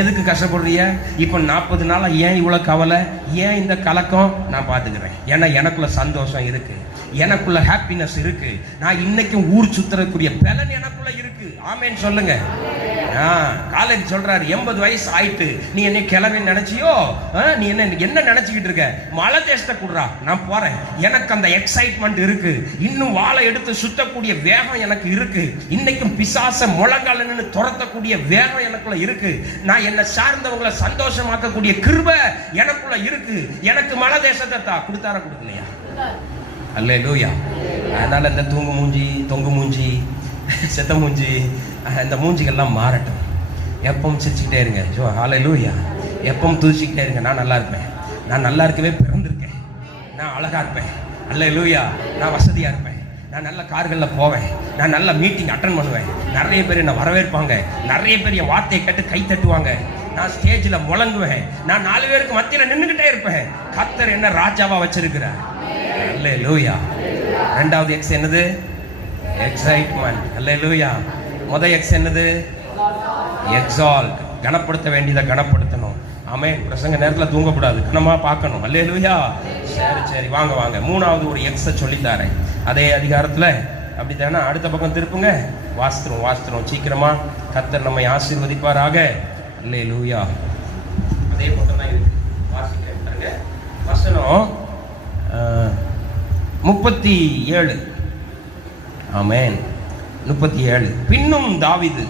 எதுக்கு கஷ்டப்படுறிய, இப்ப 40 நாளா ஏன் இவ்வளவு கவலை, ஏன் இந்த கலக்கம், நான் பாத்துக்கிறேன். ஏன்னா எனக்குள்ள சந்தோஷம் இருக்கு, எனக்குள்ள ஹாப்பினஸ் இருக்கு. நான் இன்னைக்கும் ஊர் சுத்தறக்கூடிய பலன் எனக்குள்ள இருக்கு. ஆமேன் சொல்லுங்க. காலேஜ் சொல்றாரு, 80 வயசு ஆயிட்டு நீ என்ன கிளம்பி நினைச்சியோ, நீ என்ன நினைச்சுக்கிட்டு இருக்க, மலை தேசத்தை குடுறா, நான் போறேன். எனக்கு அந்த எக்ஸைட்மெண்ட் இருக்கு. இன்னும் வாழை எடுத்து சுத்தக்கூடிய வேகம் எனக்கு இருக்கு. இன்னைக்கும் பிசாச முழங்கால நின்று துரத்தக்கூடிய வேகம் எனக்குள்ள இருக்கு. நான் என்ன சார்ந்தவங்களை சந்தோஷமாக்கக்கூடிய கிருபை எனக்குள்ள இருக்கு. எனக்கு மலை தேசத்தை தா. கொடுத்தாரா கொடுக்கலையா? அல்லேலூயா. அதனால இந்த தூங்கு மூஞ்சி, தொங்கு மூஞ்சி, செத்த மூஞ்சி, இந்த மூஞ்சிகள்லாம் மாறட்டும். எப்பவும் சிரிச்சுக்கிட்டே இருங்க. அல்லேலூயா. எப்பவும் துதிச்சுக்கிட்டே இருங்க. நான் நல்லா இருப்பேன், நான் நல்லா இருக்கவே பிறந்திருக்கேன், நான் அழகா இருப்பேன். அல்லேலூயா. நான் வசதியா இருப்பேன், நான் நல்ல கார்களில் போவேன், நான் நல்ல மீட்டிங் அட்டன் பண்ணுவேன், நிறைய பேர் என்ன வரவேற்பாங்க, நிறைய பேர் என் வார்த்தையை கேட்டு கை தட்டுவாங்க, நான் ஸ்டேஜில் முழங்குவேன், நான் 4 பேருக்கு மத்தியில் நின்றுகிட்டே இருப்பேன். கர்த்தர் என்ன ராஜாவா வச்சிருக்கிறார். அல்லேலூயா. ரெண்டாவது எக்ஸ் என்னது? எக்ஸைட்மெண்ட். அல்லேலூயா. முதல் எக்ஸ் என்னது? எக்ஸால்ட். கனப்படுத்த வேண்டியதை கனப்படுத்தணும். ஆமென். பிரசங்க நேரத்தில் தூங்கக்கூடாது, கனமா பார்க்கணும். அல்லேலூயா. சரி சரி, வாங்க வாங்க. மூணாவது ஒரு எக்ஸை சொல்லித்தாரேன் அதே அதிகாரத்தில். அப்படி தானே? அடுத்த பக்கம் திருப்புங்க. வாஸ்திரம் சீக்கிரமா. கர்த்தர் நம்மை ஆசீர்வதிப்பாராக. அல்லேலூயா. அதே பக்கம் தான் இருக்கு, வாசிக்க வசனம் 37. ஆமென். 37. பின்னும் தாவீது,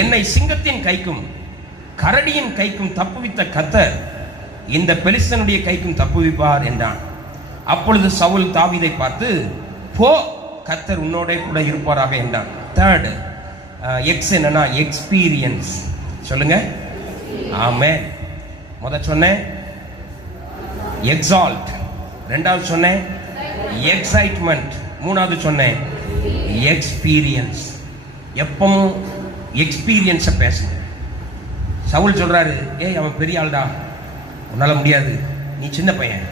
என்னை சிங்கத்தின் கைக்கும் கரடியின் கைக்கும் தப்புவித்த கர்த்தர் இந்த பெலிஸ்தனுடைய கைக்கும் தப்புவிப்பார் என்றான். அப்பொழுது சவுல் தாவீதை பார்த்து, போ, கர்த்தர் உன்னோட கூட இருப்பாராக என்றான். தேர்ட் எக்ஸ் என்னன்னா எக்ஸ்பீரியன்ஸ். சொல்லுங்க. ஆமென். முதல் சொன்னேன் எக்ஸால்ட், ரெண்டாவது சொன்னேன் எக்ஸைட்மெண்ட், மூணாவது சொன்னேன் எக்ஸ்பீரியன்ஸ். எப்பவும் எக்ஸ்பீரியன்ஸை பேசுங்க. சவுல் சொல்றாரு, ஏய் அவன் பெரிய ஆள்டா, உன்னால முடியாது, நீ சின்ன பையன்.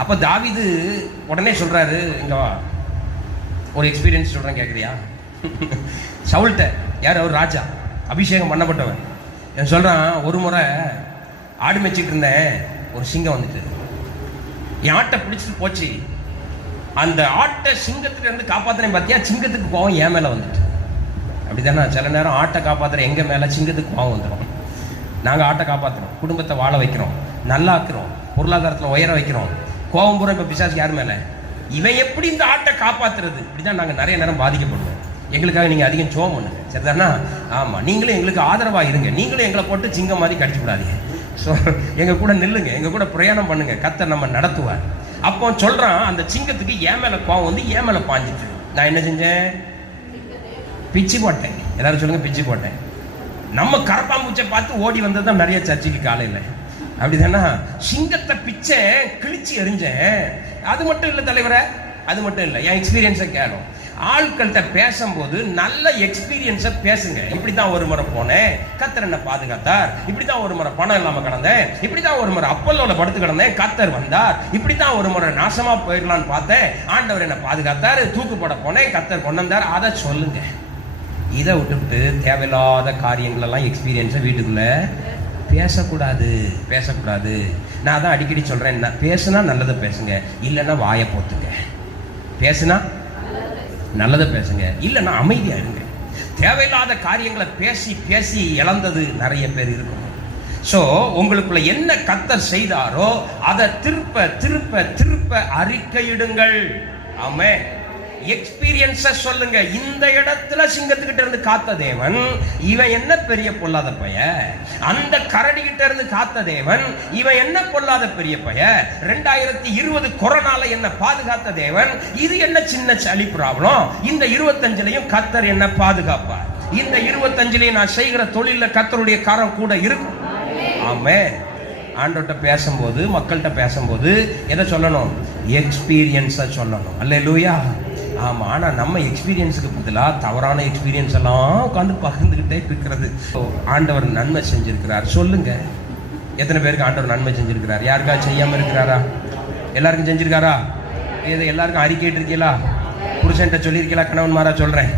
அப்ப தாவீது உடனே சொல்றாரு, இங்க வா, ஒரு எக்ஸ்பீரியன்ஸ் சொல்றேன் கேட்குறியா? சவுல்கிட்ட. யார் அவர்? ராஜா, அபிஷேகம் பண்ணப்பட்டவன். நான் சொல்றான், ஒரு முறை ஆடு மேய்ச்சிட்டு இருந்தேன், ஒரு சிங்கம் வந்துட்டு என் ஆட்டை பிடிச்சிட்டு போச்சு. அந்த ஆட்டை சிங்கத்துல இருந்து காப்பாத்தினேன் பார்த்தியா, சிங்கத்துக்கு கோவம் என் மேல வந்துட்டு. அப்படிதானே? சில நேரம் ஆட்டை காப்பாற்றுற எங்கள் மேலே சிங்கத்துக்கு கோவம் வந்துடும். நாங்கள் ஆட்டை காப்பாற்றுறோம், குடும்பத்தை வாழ வைக்கிறோம், நல்லாக்குறோம், பொருளாதாரத்தில் உயர வைக்கிறோம். கோவம் பூரா இப்போ பிசாசு யார் மேலே? இவன் எப்படி இந்த ஆட்டை காப்பாற்றுறது? இப்படிதான் நாங்கள் நிறைய நேரம் பாதிக்கப்படுவோம். எங்களுக்காக நீங்கள் அதிகம் சோகம் பண்ணுங்க, சரிதானா? ஆமாம், நீங்களும் எங்களுக்கு ஆதரவாக இருங்க. நீங்களும் எங்களை போட்டு சிங்கம் மாதிரி கடிச்சு விடாதீங்க. ஸோ எங்கள் கூட நில்லுங்க, எங்கள் கூட பிரயாணம் பண்ணுங்க. கர்த்தர் நம்ம நடத்துவார். அப்போ சொல்கிறான், அந்த சிங்கத்துக்கு என் மேலே கோவம் வந்து என் மேலே பாஞ்சிட்டு. நான் என்ன செஞ்சேன்? பிச்சு போட்டேன். எல்லாரும் சொல்லுங்க, பிச்சு போட்டேன். நம்ம கரப்பாம்பூச்சை பார்த்து ஓடி வந்தது தான் நிறைய சர்ச்சைக்கு காலையில். அப்படிதானா? சிங்கத்தை பிச்சை கிழிச்சு எறிஞ்சேன். அது மட்டும் இல்லை தலைவரை, அது மட்டும் இல்லை, என் எக்ஸ்பீரியன்ஸை கேளும். ஆட்கள்கிட்ட பேசும்போது நல்ல எக்ஸ்பீரியன்ஸை பேசுங்க. இப்படிதான் ஒரு முறை போனேன், கர்த்தர் என்ன பாதுகாத்தார். இப்படிதான் ஒரு முறை பணம் இல்லாம கிடந்தேன். இப்படிதான் ஒரு முறை அப்பல்லோல படுத்து கிடந்தேன், கர்த்தர் வந்தார். இப்படிதான் ஒரு முறை நாசமா போயிடலான்னு பார்த்தேன், ஆண்டவர் என்ன பாதுகாத்தார். தூக்குப்பட போனேன், கர்த்தர் கொண்டு வந்தார். அதை சொல்லுங்க. இதை விட்டுவிட்டு தேவையில்லாத காரியங்கள் எல்லாம் எக்ஸ்பீரியன்ஸை வீட்டுக்குள்ள பேசக்கூடாது, பேசக்கூடாது. நான் தான் அடிக்கடி சொல்றேன், பேசுனா நல்லதை பேசுங்க, இல்லைன்னா வாயை போத்துங்க. பேசுனா நல்லதை பேசுங்க, இல்லைன்னா அமைதியா இருங்க. தேவையில்லாத காரியங்களை பேசி பேசி இழந்தது நிறைய பேர் இருக்கும். ஸோ உங்களுக்குள்ள என்ன கர்த்தர் செய்தாரோ அதை திருப்ப திருப்ப திருப்ப அறிக்கையிடுங்கள். ஆமென். எக்ஸ்பீரியன்ஸ சொல்லுங்க. இந்த இடத்துல சிங்கத்துக்கிட்ட இருந்து காத்த தேவன் இவன் என்ன பெரிய பொல்லாத பைய, அந்த கரடி கிட்ட இருந்து காத்த தேவன் இவன் என்ன பொல்லாத பெரிய பைய, 2020 கொரோனால என்ன பாதுகாத்த தேவன் இது என்ன சின்ன சளி ப்ராப்ளம், இந்த 25லயும் கர்த்தர் என்ன பாதுகாப்பார். இந்த 25லயும் நான் செய்கிற தொழில கர்த்தருடைய கரம் கூட இருக்கும். ஆமென். ஆண்டவர்கிட்ட பேசும்போது, மக்கள்கிட்ட பேசும்போது எதை சொல்லணும்? எக்ஸ்பீரியன்ஸை சொல்லணும். அல்லேலூயா. ஆமா. ஆனா நம்ம எக்ஸ்பீரியன்ஸுக்கு பதிலாக தவறான எக்ஸ்பீரியன்ஸ் எல்லாம் உட்காந்து பகிர்ந்துகிட்டே இருக்கிறது. ஆண்டவர் நன்மை செஞ்சிருக்கிறார் சொல்லுங்க. எத்தனை பேருக்கு ஆண்டவர் நன்மை செஞ்சிருக்கிறார்? யாருக்கா செய்யாம இருக்கிறாரா? எல்லாருக்கும் செஞ்சிருக்காரா? இதை எல்லாருக்கும் அறிக்கைட்டு இருக்கீங்களா? புருஷன்ட்ட சொல்லியிருக்கீங்களா? கணவன்மாரா சொல்றேன்,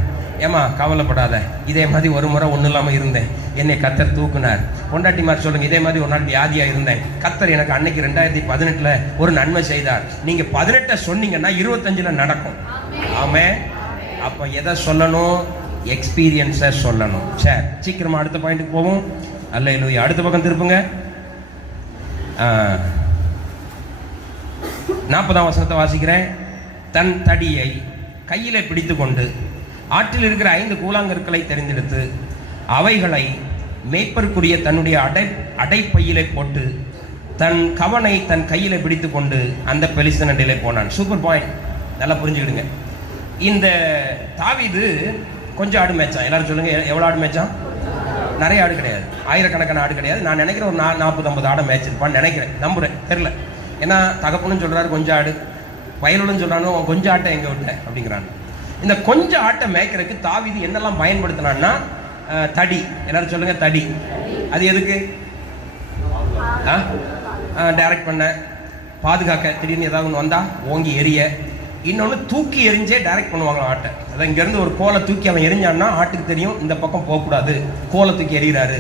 ஏமா கவலைப்படாத, இதே மாதிரி ஒரு முறை ஒன்றும் இல்லாமல் இருந்தேன், என்னை கர்த்தர் தூக்குனார். பொண்டாட்டி மாதிரி சொல்லுங்க, இதே மாதிரி ஒரு நாள் வியாதியா இருந்தேன், கர்த்தர் எனக்கு அன்னைக்கு 2018 ஒரு நன்மை செய்தார். நீங்க 18 சொன்னீங்கன்னா 25 நடக்கும். ஆமே. அப்ப எதை சொல்லணும்? எக்ஸ்பீரியன்ஸை சொல்லணும். சரி, சீக்கிரமா அடுத்த பாயிண்ட்டுக்கு போவோம். அல்லேலூயா. அடுத்த பக்கம் திருப்புங்க. 40ஆம் வசனத்தை வாசிக்கிறேன். தன் தடியை கையில பிடித்து கொண்டு ஆற்றில் இருக்கிற 5 கூழாங்கற்களை தெரிந்தெடுத்து அவைகளை மேய்ப்பருக்குரிய தன்னுடைய அடைப்பையிலே போட்டு தன் கவனை தன் கையில பிடித்து கொண்டு அந்த பெலிஸ்தன் அண்டையிலே போனான். சூப்பர் பாயிண்ட், நல்லா புரிஞ்சுக்கிடுங்க. இந்த தாவீது கொஞ்சம் ஆடு மேய்ச்சான். எல்லாரும் சொல்லுங்க, எவ்வளோ ஆடு மேய்ச்சான்? நிறைய ஆடு கிடையாது, ஆயிரக்கணக்கான ஆடு கிடையாது. நான் நினைக்கிறேன் ஒரு 40-50 ஆடை மேய்ச்சிருப்பான்னு நினைக்கிறேன், நம்புறேன், தெரியல. ஏன்னா தகப்பனும் சொல்றாரு கொஞ்சம் ஆடு, வயலுடன் சொல்றானோ கொஞ்சம் ஆட்டை எங்க விட்ட அப்படிங்கிறான். இந்த கொஞ்சம் ஆட்டை மேய்க்கிறதுக்கு தாவீது என்னெல்லாம் பயன்படுத்தினான்னா, தடி. எல்லாரும் சொல்லுங்க, தடி. அது எதுக்கு? டைரக்ட் பண்ண, பாதுகாக்க, திடீர்னு ஏதாவது ஒன்று வந்தா ஓங்கி எரிய. இன்னொன்று தூக்கி எரிஞ்சே டைரக்ட் பண்ணுவாங்க ஆட்டை. அதான் இங்கேருந்து ஒரு கோலை தூக்கி அவன் எரிஞ்சான்னா ஆட்டுக்கு தெரியும் இந்த பக்கம் போகக்கூடாது, கோலை தூக்கி எறிகிறாரு.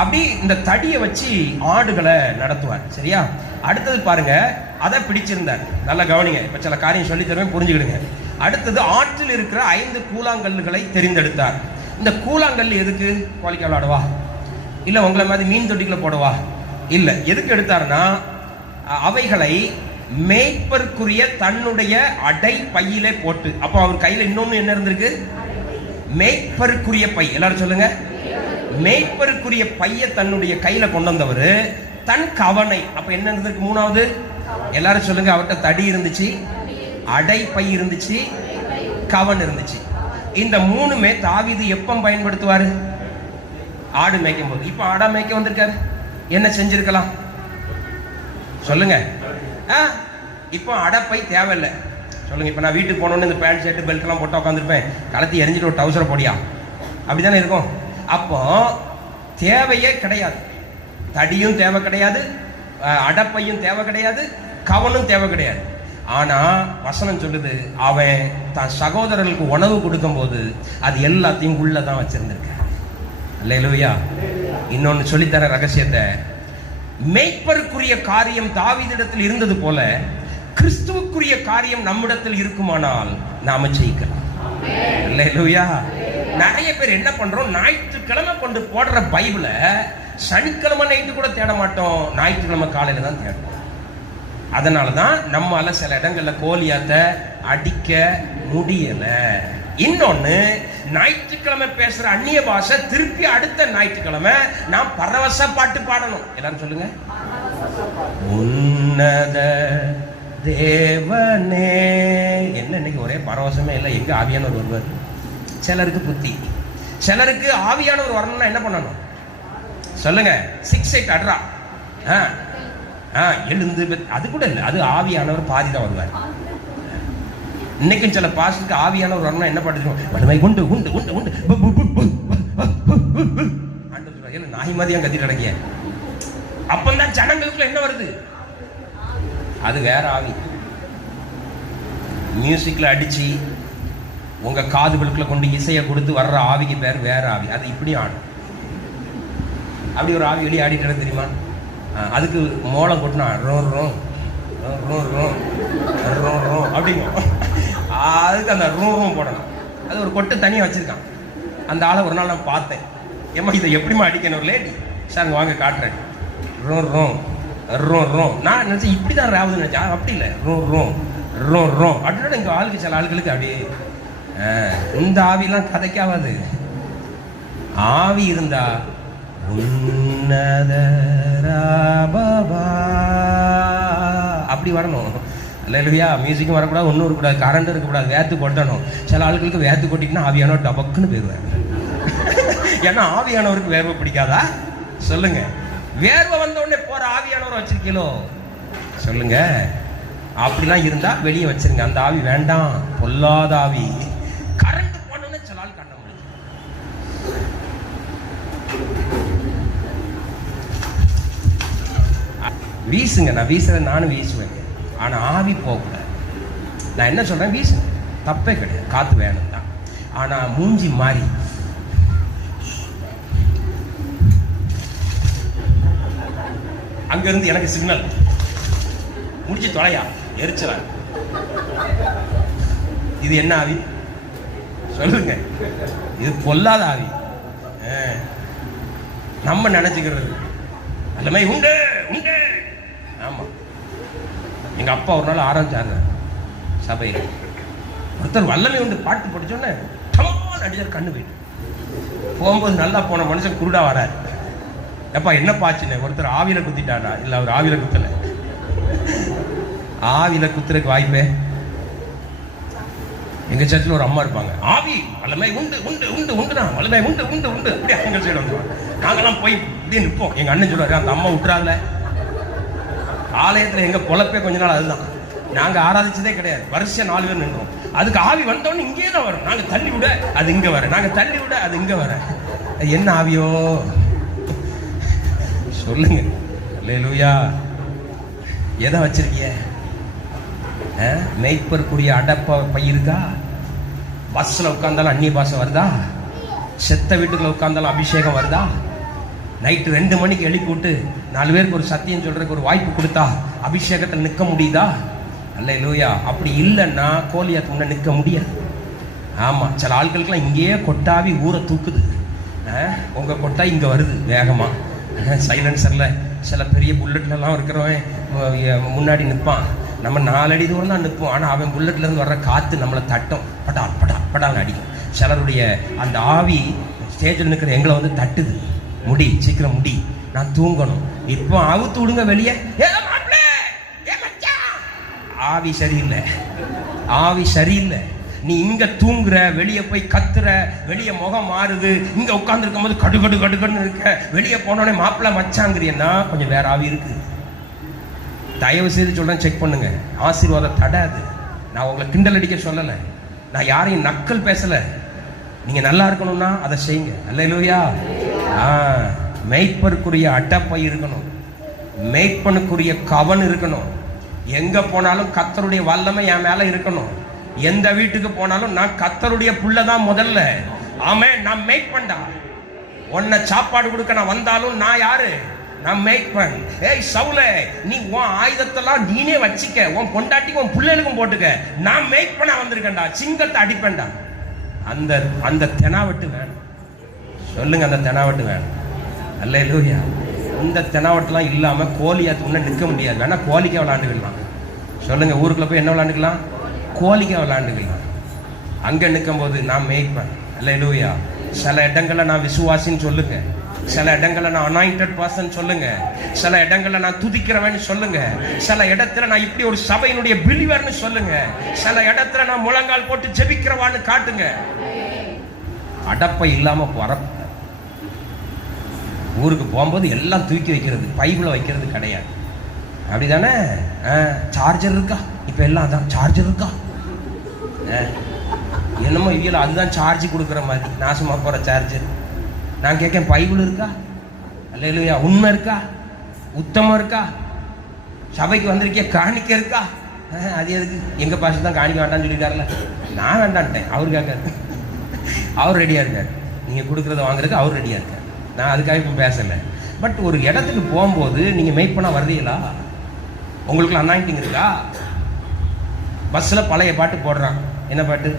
அப்படி இந்த தடியை வச்சு ஆடுகளை நடத்துவார். சரியா? அடுத்தது பாருங்க, அதை பிடிச்சிருந்தார். நல்லா கவனிங்க, இப்போ சில காரியம் சொல்லி தருவேன், புரிஞ்சுக்கிடுங்க. அடுத்தது ஆற்றில் இருக்கிற 5 கூழாங்கல்லுகளை தெரிந்தெடுத்தார். இந்த கூழாங்கல் எதுக்கு? கோழிக்கு விளாடுவா, இல்லை உங்களை மாதிரி மீன் தொட்டிக்குள்ள போடுவா, இல்லை. எதுக்கு எடுத்தாருன்னா, அவைகளை மேய்ப்பருக்குரிய தன்னுடைய அடை பையிலே போட்டு. அப்போ அவர் கையில இன்னொன்னு என்ன இருந்திருக்கு? மேய்ப்பருக்குரிய பை. எல்லாரும் சொல்லுங்க, மேய்ப்பருக்குரிய பைய தன்னுடைய கையில கொண்டு வந்தவர் தன் கவனை. அப்ப என்ன இருந்திருக்கு? 3வது. எல்லாரும் சொல்லுங்க, அவர்கிட்ட தடி இருந்துச்சு, அடை பை இருந்துச்சு, கவன் இருந்துச்சு. இந்த 3மே தாவீது எப்ப பயன்படுத்துவாரு? ஆடு மேய்க்கும் போது. இப்ப ஆடா மேய்க்க வந்திருக்காரு, என்ன செஞ்சிருக்கலாம் சொல்லுங்க? இப்போ அடப்பை தேவையில்லை சொல்லுங்க. இப்போ நான் வீட்டுக்கு போனோன்னு இந்த பேண்ட் ஷர்ட் பெல்ட் எல்லாம் போட்டு உட்காந்துருப்பேன், கலத்தி எரிஞ்சிட்டு ஒரு டவுசரை போடியா, அப்படித்தானே இருக்கும். அப்போ தேவையே கிடையாது, தடியும் தேவை கிடையாது, அடப்பையும் தேவை கிடையாது, கவனும் தேவை கிடையாது. ஆனா வசனம் சொல்லுது, அவன் தான் சகோதரர்களுக்கு உணவு கொடுக்கும் போது அது எல்லாத்தையும் உள்ளதான் வச்சிருந்திருக்க. அல்லேலூயா. இன்னொன்னு சொல்லித்தர ரகசியத்தை, மேய்ப்பருக்குரிய காரியம் தாவீதிடத்தில் இருந்தது போல கிறிஸ்துவுக்குரிய காரியம் நம்மிடத்தில் இருக்குமானால் நாம ஜெயிக்கலாம். அல்லேலூயா. நிறைய பேர் என்ன பண்றோம், ஞாயிற்றுக்கிழமை கொண்டு போடுற பைபிளை சனிக்கிழமை நைட்டு கூட தேட மாட்டோம், ஞாயிற்றுக்கிழமை காலையில தான் தேடுவோம். அதனாலதான் நம்மால சில இடங்கள்ல கோலியாத்தை அடிக்க முடியல. இன்னொன்னு, ஞாயிற்றுக்கிழமை பேசுற அந்நிய பாஷை திருப்பி அடுத்த ஞாயிற்றுக்கிழமை நாம் பரவச பாட்டு பாடணும். எல்லாரும் சொல்லுங்க, உன்னத தேவனே. என்ன இன்னைக்கு ஒரே பரவசமே இல்லை, எங்க ஆவியானவர் வருவார்? சிலருக்கு புத்தி, சிலருக்கு ஆவியானவர் வரணும்னா என்ன பண்ணணும் சொல்லுங்க? 6-8 அட்ரா எழுந்து, அது கூட இல்லை, அது ஆவியானவர் பாதி தான் வருவார். இன்னைக்கும் சில பாஸ்டருக்கு ஆவியானவர் வரணும்னா என்ன பண்ணுறோம்? வலிமை உண்டு உண்டு உண்டு உண்டு நாய் மாதிரியா கத்திட்டு அடங்கிய. அப்பந்தான் ஜனங்களுக்குள்ள என்ன வருது? அது வேற ஆவி. மியூசிக்ல அடிச்சு உங்க காதுகளுக்குள்ள கொண்டு இசையை கொடுத்து வர்ற ஆவிக்கு பேர் வேற ஆவி. அது இப்படி ஆடும். அப்படி ஒரு ஆவி வெளியே ஆடிட்டு தெரியுமா? அதுக்கு மோளம் கொட்டினா ரோ ரோ ரோ ரோ ரோ ரோ அப்படிங்க. அதுக்கு அந்த ரூ ரூம் போடணும். அது ஒரு கொட்டு தனியாக வச்சிருக்கான். அந்த ஆளை ஒரு நாள் நான் பார்த்தேன். ஏமா இதை எப்படிமா அடிக்கணும்? லேடி சார் வாங்க காட்டுறேன். ரோ ரோ ரோ ரோ. நான் நினச்சேன் இப்படி தான் ராவுதுன்னு நினச்சேன். அப்படி இல்லை, ரோ ரோ ரோ ரோ அப்படின்னா இங்கே ஆளுக்கு சில ஆளுகளுக்கு அப்படியே இந்த ஆவிலாம் கதைக்காவாது. ஆவி இருந்தா அப்படி வரணும். இல்லையா? மியூசிக்கும் வரக்கூடாது, ஒன்றும் இருக்கக்கூடாது, கரண்ட் இருக்கக்கூடாது, வேத்து கொட்டணும். சில ஆளுகளுக்கு வேத்து கொட்டிட்டுனா ஆவியானவர் டபக்குன்னு போயிடுவார். ஏன்னா ஆவியானவருக்கு வேர்வை பிடிக்காதா? சொல்லுங்க. வேர்வை வந்த உடனே போற ஆவியானவரை வச்சிருக்கீங்களோ? சொல்லுங்க. அப்படிலாம் இருந்தா வெளியே வச்சிருங்க. அந்த ஆவி வேண்டாம், பொல்லாத ஆவி. கரண்ட் போனோன்னு சில ஆள் கண்ண முடியும். வீசுங்க, நான் வீசுறேன், நானும் வீசுவேன். ஆனா ஆவி போகக்கூடாது. நான் என்ன சொல்றேன், வீசு, தப்பே கிடையாது, காத்து வேணும் தான். ஆனா மூஞ்சி மாறி அங்க இருந்து எனக்கு சிக்னல் முடிச்சு தொலையா எரிச்சலா. இது என்ன ஆவி சொல்லுங்க? இது பொல்லாத ஆவி. நம்ம நினைச்சுக்கிறது எல்லாமே உண்டு உண்டு. ஆமா, எங்க அப்பா ஒரு நாள் ஆரம்பிச்சாங்க சபையில். ஒருத்தர் வல்லமை உண்டு பாட்டு படிச்சோன்னே அடிச்சார், கண்ணு போயிட்டு. போகும்போது நல்லா போன மனுஷன் குருடா வராரு. எப்பா என்னப்பா ஆச்சுன்னு. ஒருத்தர் ஆவியில குத்திட்டாடா. இல்ல, அவர் ஆவியில குத்தல. ஆவியில குத்துறதுக்கு வாய்ப்பே. எங்க சர்ச்சில் ஒரு அம்மா இருப்பாங்க, ஆவி வல்லமை உண்டு உண்டு உண்டு உண்டுதான், வல்லமை உண்டு உண்டு உண்டு அப்படி எங்க சைடு வந்துருவாங்க. நாங்கெல்லாம் போய் இப்படியே நிற்போம். எங்க அண்ணன் சொல்லுவாரு, அந்த அம்மா விட்டுறாதுல. ஆலயத்துல எங்க பொழப்பே கொஞ்ச நாள் அதுதான். நாங்க ஆராதிச்சதே கிடையாது. வருஷம் 4 பேர் நின்றோம். அதுக்கு ஆவி வந்தோன்னு இங்கே தான் வரும். நாங்க தள்ளி விட அது இங்க வர, நாங்க தள்ளி விட அது இங்க வர. என்ன ஆவியோ சொல்லுங்க? அல்லேலூயா. எதை வச்சிருக்கிய? மேய்ப்பருக்குரிய அடப்ப பயிருக்கா? பஸ்ல உட்கார்ந்தாலும் அந்நிய பாஷை வருதா? செத்த வீட்டுக்குள்ள உட்கார்ந்தாலும் அபிஷேகம் வருதா? நைட்டு 2 மணிக்கு எழுப்பி விட்டு 4 பேருக்கு ஒரு சத்தியம் சொல்றதுக்கு ஒரு வாய்ப்பு கொடுத்தா அபிஷேகத்தில் நிற்க முடியுதா? அல்லேலூயா. அப்படி இல்லைன்னா கோலியாத்து முன்ன நிற்க முடியாது. ஆமா, சில ஆட்களுக்கெல்லாம் இங்கேயே கொட்டாவி ஊரை தூக்குது. உங்க கொட்டா இங்க வருது வேகமா. சைலன்சர்ல சில பெரிய புல்லட்லாம் இருக்கிறவன் முன்னாடி நிற்பான். நம்ம 4 அடி தூரம் தான் நிற்போம். ஆனால் அவன் புல்லட்ல இருந்து வர்ற காத்து நம்மளை தட்டும், படா படா படான்னு அடிக்கும். சிலருடைய அந்த ஆவி ஸ்டேஜில் நிற்கிற எங்களை வந்து தட்டுது. முடி சீக்கிரம் முடி, நான் தூங்கணும், இப்போ அவுத்து விடுங்க வெளியே. ஆவி சரியில்லை, ஆவி சரியில்லை. நீ இங்க தூங்குற, வெளியே போய் கத்துற, வெளியே முகம் மாறுது, இங்க உட்கார்ந்து இருக்கும் போது கடுகடு கடுகடுன்னு இருக்க, வெளியே போனோடனே மாப்பிள்ள மச்சாங்கிறியன்னா கொஞ்சம் வேற ஆவி இருக்கு. தயவு செய்து சொல்றேன், செக் பண்ணுங்க. ஆசீர்வாதம் தடாது. நான் உங்களை கிண்டல் அடிக்க சொல்லலை, நான் யாரையும் நக்கல் பேசல. நீங்க நல்லா இருக்கணும்னா அதை செய்யுங்க. அல்லேலூயா. மேய்ப்பருக்குரிய அட்டப்பை இருக்கணும், மேய்ப்பனுக்குரிய கவன் இருக்கணும். எங்க போனாலும் கர்த்தருடைய வல்லமை என் மேல இருக்கணும். எந்த வீட்டுக்கு போனாலும் நான் கர்த்தருடைய புள்ளதான் முதல்ல. ஆமே, நான் மேய்ப்பன்டா. உன்னை சாப்பாடு கொடுக்க நான் வந்தாலும் நான் யாரு? நான் மேய்ப்பன். ஏய் சவுலே, நீ உன் ஆயுதத்தெல்லாம் நீனே வச்சிக்க, உன் பொண்டாட்டிக்கு உன் பிள்ளைகளுக்கும் போட்டுக்க. நான் மேய்ப்பனா வந்திருக்கேன்டா, சிங்கத்தை அடிப்பேன்டா. அந்த அந்த தெனாவட்டு வேணும். சொல்லுங்க, அந்த தெனாவட்டு வேணும். அல்லேலூயா. இந்த தெனாவட்டுலாம் இல்லாம கோழியாத்து முன்ன நிற்க முடியாது. வேணா கோழிக்கா விளையாண்டுக்கலாம். சொல்லுங்க, ஊருக்குள்ள போய் என்ன விளையாண்டுக்கலாம்? கோழிக்கா விளையாண்டுக்கலாம். அங்க நிற்கும் போது நான் மேய்ப்பேன். அல்லேலூயா. சில இடங்கள்ல நான் விசுவாசின்னு சொல்லுங்க, சில இடங்கள்ல நான் அனாயிண்டட் பர்சன் சொல்லுங்க, சில இடங்கள்ல நான் துதிக்கிறவன் சொல்லுங்க, சில இடத்துல நான் இப்படி ஒரு சபையினுடைய பிலிவர்னு சொல்லுங்க, சில இடத்துல நான் முழங்கால் போட்டு ஜெபிக்கிறவான்னு காட்டுங்க. அடப்பை இல்லாம போற ஊருக்கு போகும்போது எல்லாம் தூக்கி வைக்கிறது, பைபிள வைக்கிறது கிடையாது. அப்படிதானே? சார்ஜர் இருக்கா? இப்ப எல்லாம் அதான் சார்ஜர் இருக்கா? என்னமோ இயல அதுதான் சார்ஜ் கொடுக்குற மாதிரி நாசமா போற சார்ஜர். நான் கேட்கேன், பைபிள் இருக்கா? அல்லேலூயா. உண்மை இருக்கா? உத்தமம் இருக்கா? சபைக்கு வந்திருக்கே, காணிக்க இருக்கா? அது எதுக்கு? எங்க பாசம் தான் காணிக்க வேண்டாம்னு சொல்லிட்டாருல, நான் வேண்டான்ட்டேன். அவரு கேட்காரு, அவர் ரெடியா இருக்காரு. நீங்க கொடுக்கறத வாங்குறதுக்கு அவர் ரெடியா இருக்காரு. நான் அதுக்காக இப்போ பேசலை. பட் ஒரு இடத்துக்கு போகும்போது நீங்கள் மெய்ப்பனா வர்றீங்களா? உங்களுக்குள்ள அனாயிண்டிங் இருக்கா? பஸ்ஸில் பழைய பாட்டு போடுறான். என்ன பாட்டு?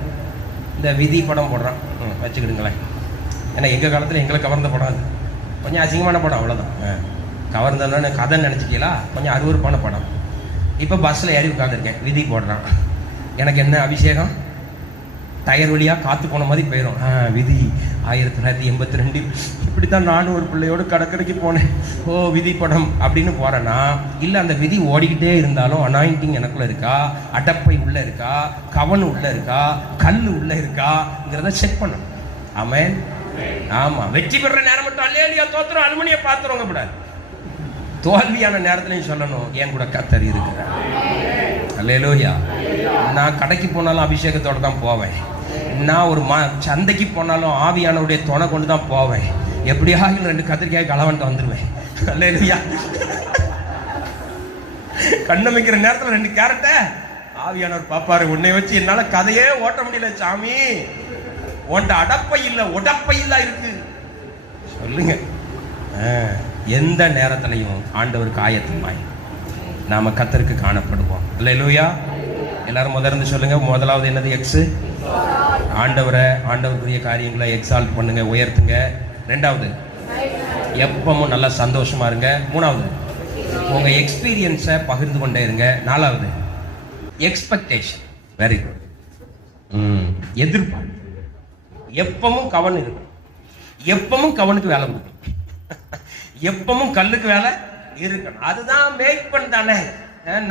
இந்த விதி படம் போடுறான். வச்சுக்கிடுங்களேன். ஏன்னா எங்கள் காலத்தில் எங்களை கவர்ந்த படம் அது. கொஞ்சம் அசிங்கமான படம், அவ்வளோதான். கவர்ந்தோன்னு கதை நினச்சிக்கலாம். கொஞ்சம் அருவருப்பான படம். இப்போ பஸ்ஸில் ஏறி உட்காந்துருக்கேன், விதி போடுறான். எனக்கு என்ன அபிஷேகம்? டயர் வழியாக காற்று போன மாதிரி போயிடும். விதி 1982 இப்படித்தான் நானும் ஒரு பிள்ளையோடு கடற்கரைக்கு போனேன். ஓ விதி படம் அப்படின்னு போறேன்னா, இல்லை அந்த விதி ஓடிக்கிட்டே இருந்தாலும் அனாயிண்டிங் எனக்குள்ள இருக்கா, அடப்பை உள்ள இருக்கா, கவன் உள்ள இருக்கா, கல் உள்ள இருக்காங்கிறத செக் பண்ணணும். ஆமென். ஆமா, வெற்றி பெற நேரம் மட்டும் அல்லேலூயா தோத்திரம் அலுமினிய பாத்திரங்க கூடாது. தோல்வியான நேரத்துலையும் சொல்லணும், என் கூட கர்த்தர் இருக்கிறார். அல்லேலூயா. நான் கடைக்கு போனாலும் அபிஷேகத்தோட தான் போவேன். நான் ஒரு சந்தைக்கு போனாலும் ஆவியானவருடைய துணை கொண்டு தான் போவேன். எப்படியாவது 2 கத்திரிக்காய் களவன்ட்டு வந்துடுவேன். அல்லேலூயா. கண்ணமைக்கிற நேரத்தில் 2 கேரட்டை ஆவியானவர் பாப்பாரு. உன்னை வச்சு என்னால கதையே ஓட்ட முடியல சாமி, உன்ட அடப்பை இல்லை உடப்பை இல்ல இருக்கு. சொல்லுங்க, எந்த நேரத்திலையும் ஆண்டவருக்கு ஆயத்தமாய் நாம கர்த்தருக்கு காணப்படுவோம். அல்லேலூயா. எல்லாரும் முதல்ல சொல்லுங்க. முதலாவது என்னது? எக்ஸ். ஆண்டவருக்குரிய காரியங்களை எக்ஸால்ட் பண்ணுங்க, உயர்த்துங்க. 2வது, எப்பவும் நல்லா சந்தோஷமா இருங்க. 3வது, உங்க எக்ஸ்பீரியன்ஸை பகிர்ந்து கொண்டே இருங்க. 4வது, எக்ஸ்பெக்டேஷன். Very good. எதிர்பார்ப்பு. எப்பவும் கவன் இருக்கும். எப்பவும் கவனுக்கு வேலை கொடுக்கும். எப்பவும் கல்லுக்கு வேலை இருக்கணும். அதுதான் மேய்ப்பன் தானே.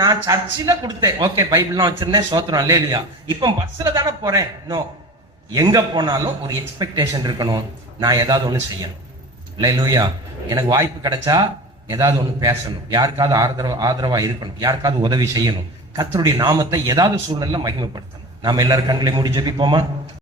நான் சர்ச்சில கொடுத்தேன், ஓகே, பைபிள்லாம் வச்சிருந்தேன், சோத்திரம் அல்லேலூயா. இப்போ பஸ்ல தானே போறேன். நோ, எங்க போனாலும் ஒரு எக்ஸ்பெக்டேஷன் இருக்கணும். நான் ஏதாவது ஒண்ணு செய்யணும். அல்லேலூயா. எனக்கு வாய்ப்பு கிடைச்சா ஏதாவது ஒண்ணு பேசணும், யாருக்காவது ஆதரவா இருக்கணும், யாருக்காவது உதவி செய்யணும், கர்த்தருடைய நாமத்தை ஏதாவது சூழ்நிலை மகிமைப்படுத்தணும். நாம எல்லாரும் கண்களை மூடி ஜெபிப்போமா?